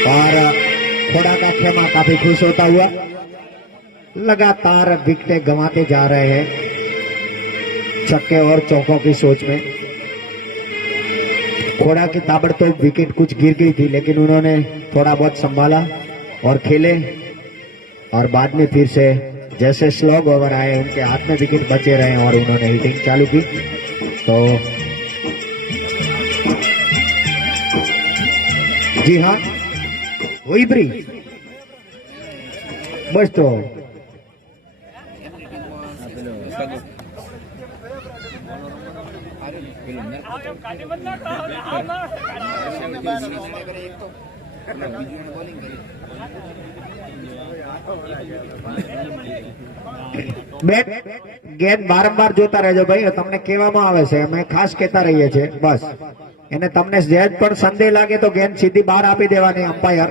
और खोड़ा का खेमा काफी खुश होता हुआ लगातार विकेटें गंवाते जा रहे हैं छक्के और चौकों की सोच में। खोड़ा की ताबड़तोड़ विकेट कुछ गिर गई थी, लेकिन उन्होंने थोड़ा बहुत संभाला और खेले, और बाद में फिर से जैसे स्लॉग ओवर आए उनके हाथ में विकेट बचे रहे और उन्होंने हिटिंग चालू की। तो जी हाँ, हुई ब्री बस तो બેટ ગેંદ વારંવાર જોતા રહેજો ભાઈ, તમને કહેવામાં આવે છે, અમે ખાસ કહેતા રહીએ છીએ બસ. એને તમને સહેજ પણ સંદેહ લાગે તો ગેંદ સીધી બહાર આપી દેવાની. અમ્પાયર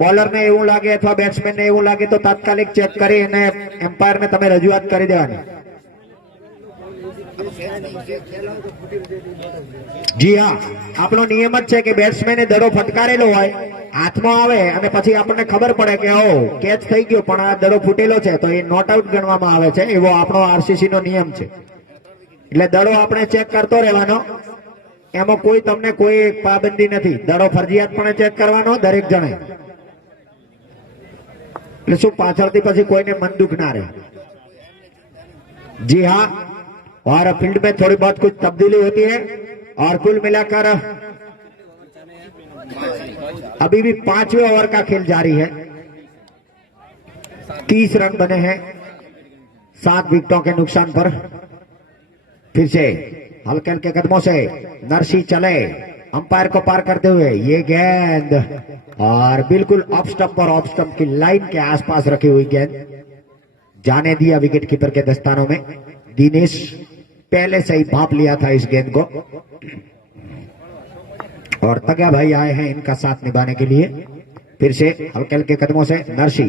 બોલરને એવું લાગે અથવા બેટ્સમેનને એવું લાગે તો તાત્કાલિક ચેક કરી અને એમ્પાયરને તમે રજૂઆત કરી દેવાની. જી હા, આપણો નિયમ જ છે કે બેટ્સમેને દડો ફટકારેલો હોય, હાથમાં આવે અને પછી આપણને ખબર પડે કે ઓ કેચ થઈ ગયો પણ આ દડો ફૂટેલો છે તો એ નોટ આઉટ ગણવામાં આવે છે. એવો આપણો આરસીસી નો નિયમ છે. એટલે દડો આપણે ચેક કરતો રહેવાનો, એમાં કોઈ તમને કોઈ પાબંદી નથી. દડો ફરજિયાત પણ ચેક કરવાનો દરેક જણે, એટલે શું પાછળથી પછી કોઈને મન દુખ ના રહે. जी हाँ, और फील्ड में थोड़ी बहुत कुछ तब्दीली होती है और कुल मिलाकर अभी भी 5वें ओवर का खेल जारी है. 30 रन बने हैं 7 विकेटों के नुकसान पर. फिर से हल्के हल्के कदमों से नरसी चले अंपायर को पार करते हुए. ये गेंद और बिल्कुल ऑफ स्टंप और ऑफ स्टंप की लाइन के आसपास रखी हुई गेंद जाने दिया विकेट कीपर के दस्तानों में. दिनेश पहले से ही भाप लिया था इस गेंद को और तगा भाई आए हैं इनका साथ निभाने के लिए. फिर से हल्के हल्के कदमों से नरसी.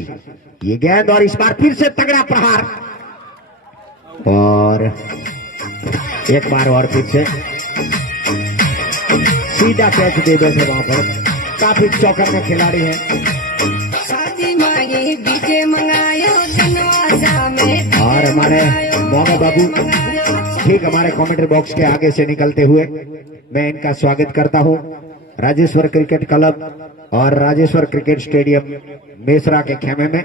ये गेंद और इस बार फिर से तगड़ा प्रहार और एक बार और फिर से सीधा कैच दे देते वहां पर. काफी चौकन्ने खिलाड़ी हैं. शादी मांगी बीजे मंगायो जनवासा में और हमारे मोहम्मद बाबू ठीक हमारे कमेंट्री बॉक्स के आगे से निकलते हुए मैं इनका स्वागत करता हूं. राजेश्वर क्रिकेट क्लब और राजेश्वर क्रिकेट स्टेडियम मेसरा के खेमे में.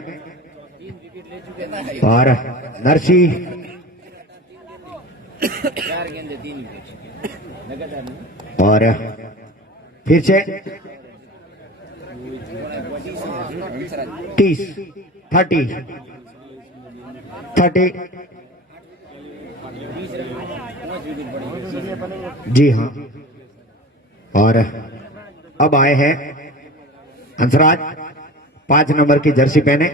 और नरसी और फिर से 30 जी हाँ. और अब आए हैं हंसराज 5 नंबर की जर्सी पहने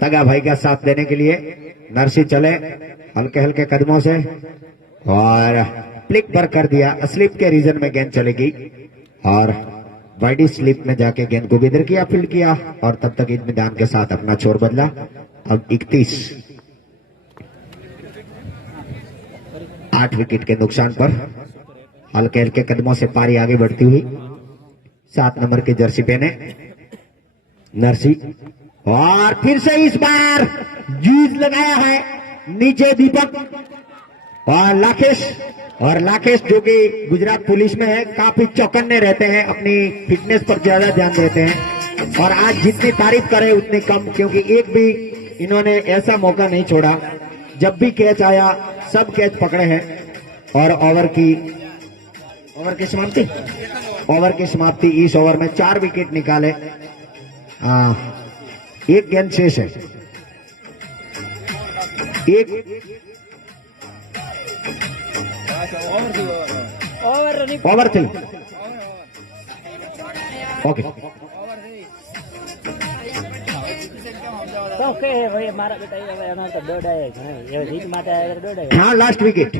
तगा भाई का साथ देने के लिए. नरसी चले हल्के हल्के कदमों से और फ्लिक पर कर दिया. स्लिप के रीजन में गेंद चलेगी और वाइडी स्लिप में जाके गेंद को विदर किया, फील्ड किया और तब तक इत्मीनान के साथ अपना छोर बदला. अब 31 8 विकेट के नुकसान पर हल्के हल्के कदमों से पारी आगे बढ़ती हुई. 7 नंबर की जर्सी पहने नरसी और फिर से इस बार जूझ लगाया है नीचे दीपक और लाकेश जो कि गुजरात पुलिस में है. काफी चौकन्ने रहते हैं, अपनी फिटनेस पर ज्यादा ध्यान देते हैं और आज जितनी तारीफ करे उतनी कम, क्योंकि एक भी इन्होंने ऐसा मौका नहीं छोड़ा. जब भी कैच आया सब कैच पकड़े हैं. और ओवर की समाप्ति इस ओवर में 4 विकेट निकाले. 1 गेंद शेष है. ओवर थी. ओके તો કે ભાઈ મારા બેટા હવે એના તો દોડાય છે એ જીત માટે દોડાય. हाँ, लास्ट विकेट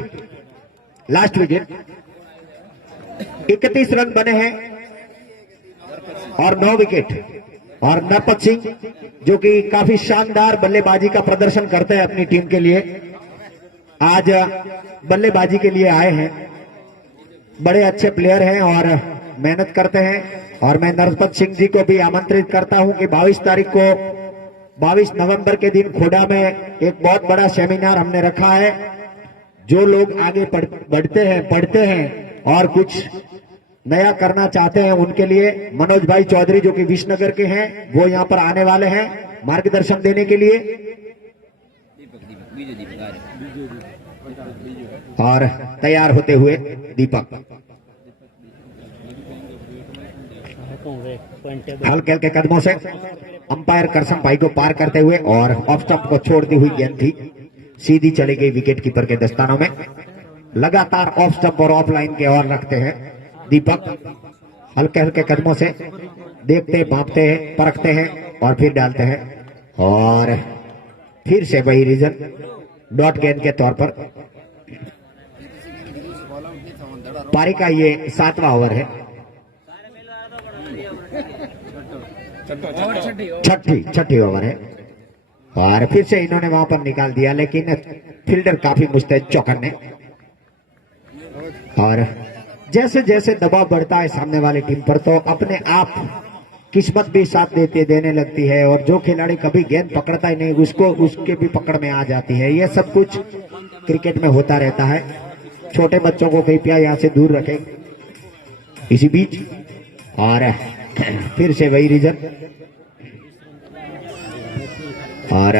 31 रन बने हैं और 9 विकेट. और नरपत सिंह जो कि काफी शानदार बल्लेबाजी का प्रदर्शन करते हैं अपनी टीम के लिए, आज बल्लेबाजी के लिए आए हैं. बड़े अच्छे प्लेयर हैं और मेहनत करते हैं. और मैं नरपत सिंह जी को भी आमंत्रित करता हूं कि 22 नवंबर के दिन खोड़ा में एक बहुत बड़ा सेमिनार हमने रखा है. जो लोग आगे बढ़ते हैं, पढ़ते हैं और कुछ नया करना चाहते हैं उनके लिए मनोज भाई चौधरी जो कि विश्वनगर के हैं वो यहाँ पर आने वाले हैं मार्गदर्शन देने के लिए. और तैयार होते हुए दीपक कहूँ वे पॉइंट टेबल हल्के हल्के कदमों से अंपायर करसम भाई को पार करते हुए और ऑफ स्टंप को छोड़ती हुई गेंद थी, सीधी चली गई विकेट कीपर के दस्तानों में। लगातार ऑफ स्टंप और ऑफ लाइन के ओर रखते हैं दीपक, हल्के हल्के कदमों से देखते, भापते हैं, परखते हैं और फिर डालते हैं। और फिर से वही रीजन डॉट गेंद के तौर पर। पारी का ये 7वां ओवर है, छठी ओवर है। और फिर से इन्होंने वहां पर निकाल दिया, लेकिन फील्डर काफी मुस्तैद चौकन ने। और जैसे जैसे दबाव बढ़ता है सामने वाली टीम पर, तो अपने आप किस्मत भी साथ देने लगती है, और जो खिलाड़ी कभी गेंद पकड़ता ही नहीं उसको उसके भी पकड़ में आ जाती है। यह सब कुछ क्रिकेट में होता रहता है। छोटे बच्चों को कृपया यहाँ से दूर रखें इसी बीच। और फिर से वही रीजन, और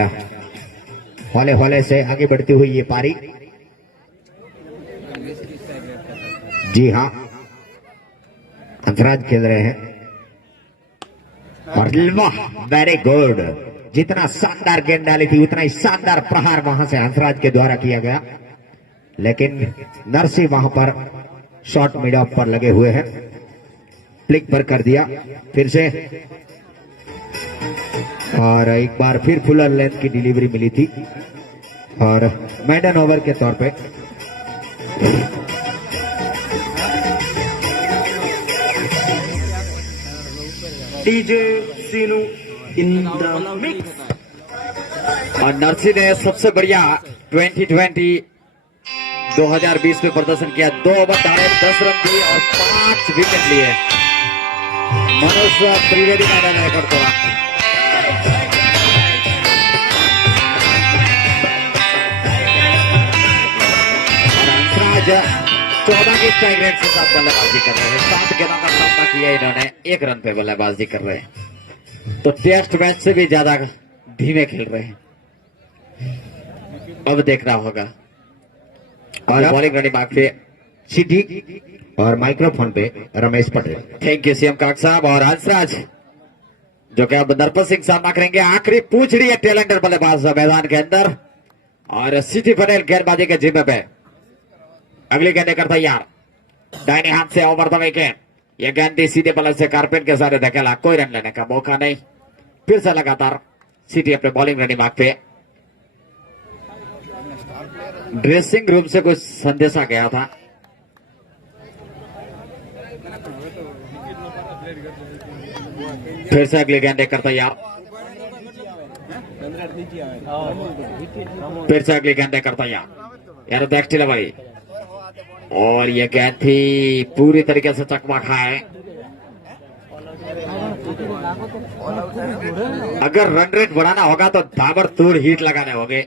हौले हौले से आगे बढ़ती हुई ये पारी। जी हाँ, हंसराज खेल रहे हैं और वाह, वेरी गुड। जितना शानदार गेंद डाली थी उतना ही शानदार प्रहार वहां से हंसराज के द्वारा किया गया, लेकिन नरसी वहां पर शॉर्ट मिड ऑफ पर लगे हुए हैं, फ्लिक पर कर दिया फिर से। और एक बार फिर फुलर लेंथ की डिलीवरी मिली थी और मैडन ओवर के तौर पे। DJ Seenu in the mix. और नरसी ने सबसे बढ़िया 2020 में प्रदर्शन किया। 2 ओवर डाले, 10 रन दिए और 5 विकेट लिए। मनोज त्रिवेदी मैदान में करता हुआ। हंसराज 14 की स्ट्राइक रेट के साथ बल्लेबाजी कर रहे हैं। 7 गेंदों का सामना किया इन्होंने, 1 रन पे बल्लेबाजी कर रहे हैं। तो टेस्ट मैच से भी ज्यादा धीमे खेल रहे हैं। अब देखना होगा। और बॉलिंग रनिंग बाग पे सीधी और माइक्रोफोन पे Ramesh Patel. Thank you CM काक साहब। और हंसराज जो कि अब नरपत सिंह सामना करेंगे। आखिरी पूछ रही है टैलेंटर बल्लेबाज मैदान के अंदर, और सिटी पटेल गेंदबाजी के जिम्मे पे। अगली गेंद कर तैयार, दाहिने हाथ से ओवर द विकेट। यह गेंद सीधे बल्ले से कारपेट के सारे धकेला, कोई रन लेने का मौका नहीं। फिर से लगातार सिटी अपने बॉलिंग रनिंग बाग पे। ड्रेसिंग रूम से कुछ संदेशा गया था। फिर से अगली गेंद कर तैयार, फिर से अगली गेंद कर तैयार। यार देखते लो भाई, और ये गेंद थी पूरी तरीके से चकमा खाए। अगर रन रेट बढ़ाना होगा तो ताबड़तोड़ हिट लगाने होंगे,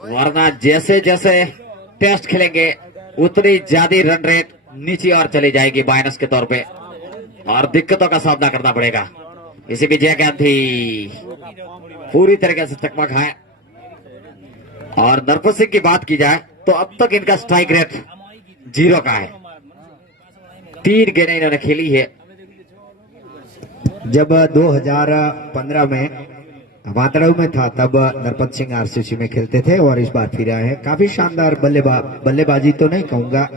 वरना जैसे जैसे टेस्ट खेलेंगे उतनी ज्यादा रन रेट नीचे और चली जाएगी माइनस के तौर पे, और दिक्कतों का सामना करना पड़ेगा। इसी बीच यह गेंद थी पूरी तरीके से चकमा खाए। और नरपत सिंह की बात की जाए तो अब तक इनका स्ट्राइक रेट 0 का है। 3 गेंदें इन्होंने खेली है। जब 2015 में मातड़ाऊ में था तब नरपत सिंह आरसीसी में खेलते थे, और इस बार फिर आए हैं। काफी शानदार बल्लेबाजी तो नहीं कहूंगा,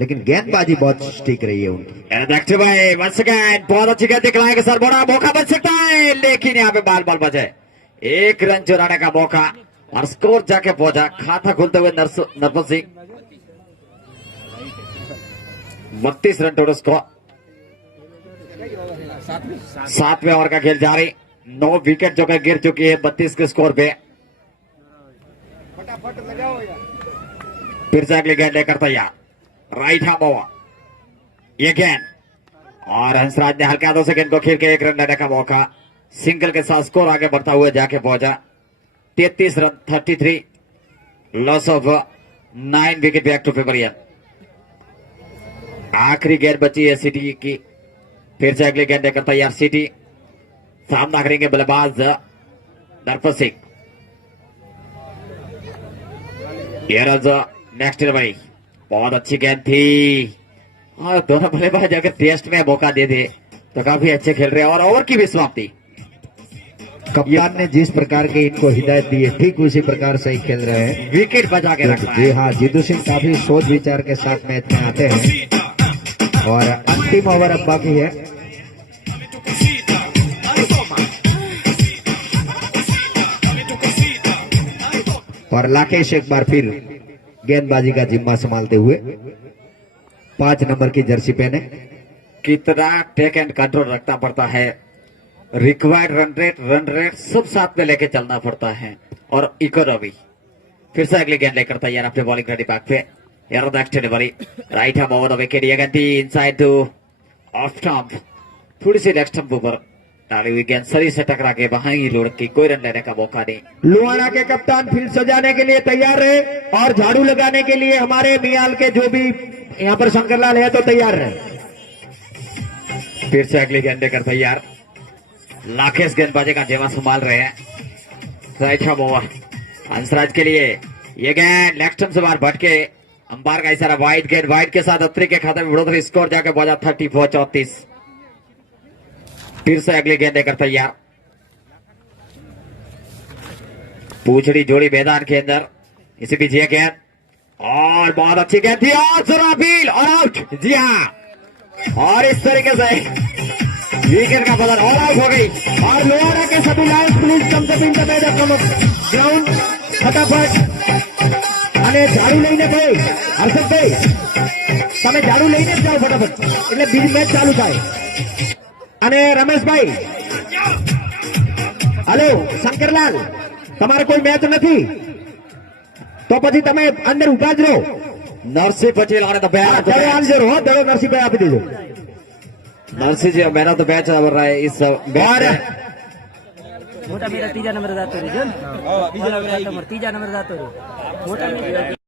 लेकिन गेंदबाजी बहुत ठीक रही है उनकी। देखते भाई once again बहुत अच्छी गेंद दिखलाएंगे सर, बड़ा मौका बन सकता है, लेकिन यहाँ पे बाल बचे। 1 रन चुराने का मौका और स्कोर जाके पहुंचा। खाता खोलते हुए Narpat Singh. 32 run total score. 7वें ओवर का खेल जारी। 9 विकेट जो कि गिर चुकी है 32 के स्कोर पे। फिर से अगली गेंद लेकर तैयार, राइट हैंड ओवर। ये गेंद, और हंसराज ने हल्के हाथों से गेंद को खेल के 1 रन लेने का मौका। सिंगल के साथ स्कोर आगे बढ़ता हुआ जाके पहुंचा। 33 run, 33 loss of 9 wicket back to pavilion. आखिरी गेंद बची है सिटी की। फिर से अगली गेंद लेकर तैयार सिटी। सामना करेंगे बल्लेबाज नरपत सिंह। नेक्स्ट भाई, बहुत अच्छी गेंद थी। और दोनों बल्लेबाज अगर टेस्ट में मौका दे दे तो काफी अच्छे खेल रहे हैं और ओवर की भी समाप्ति। कप्तान ने जिस प्रकार की इनको हिदायत दी है ठीक उसी प्रकार से ही खेल रहे हैं। विकेट बचा के रखना जी है। हाँ, जीतू सिंह काफी सोच विचार के साथ मैच में आते हैं और अंतिम ओवर अब बाकी है। और राकेश एक बार फिर गेंदबाजी का जिम्मा संभालते हुए 5 नंबर की जर्सी पहने। कितना टेक एंड कंट्रोल रखना पड़ता है, रिक्वायर्ड रन रेट सब साथ में लेके चलना पड़ता है और इकोनॉमी। फिर से अगली गेंद लेकर तैयार अपने बॉलिंग रेडी बैक पे। Next delivery right hand over the wicket, ये गेंद इनसाइड टू ऑफ स्टंप, थोड़ी सी लेग स्टंप ऊपर डाली हुई गेंद शरीर से टकरा के वहां ही लुढ़क की, कोई रन लेने का मौका नहीं। लुहाना के कप्तान फील्ड सजाने के लिए तैयार रहे और झाड़ू लगाने के लिए हमारे मियाल के जो भी यहाँ पर शंकरलाल है तो तैयार रहे। फिर से अगली गेंद लेकर तैयार, लाखेश गेंदबाजी का जेवा संभाल रहे हैं। राइट हैंड ओवर हंसराज के लिए, ये गेंद लेग स्टंप से बाहर भटके, अंपायर का इशारा वाइड गेंद, वाइड के साथ अत्री के खाते में बढ़ोतरी, स्कोर जाके पहुंचा 34-34। फिर से अगली गेंद लेकर तैयार, पूछड़ी जोड़ी मैदान के अंदर, इसी बीच ये गेंद और बहुत अच्छी गेंद थी और सुराफील और आउट। जी हाँ, और इस तरीके से विकेट का बदल ऑल आउट हो गई। और लोहारा के सभी लाइन्स प्लीज कम से कम ग्राउंड फटाफट અને ઝાડુ લઈને ભાઈ હર્ષદભાઈ તમે ઝાડુ લઈને જ જાઓ ફટાફટ એટલે બીજી મેચ ચાલુ થાય। અને રમેશભાઈ, હલો શંકરલાલ, તમારે કોઈ મેચ નથી તો પછી તમે અંદર ઉભા જ રહો। नरसिंह पटेल आने द बैट, દડો આલજો હો, દડો નરસિંહભાઈ આપી દેજો। नरसिंह जी मैन ऑफ द मैच चल रहा है इस और મોટા મેરા ત્રીજા નંબર જાતો રહ્યો, બીજા નંબર ત્રીજા નંબર જાતો રહ્યો, મોટા મેરા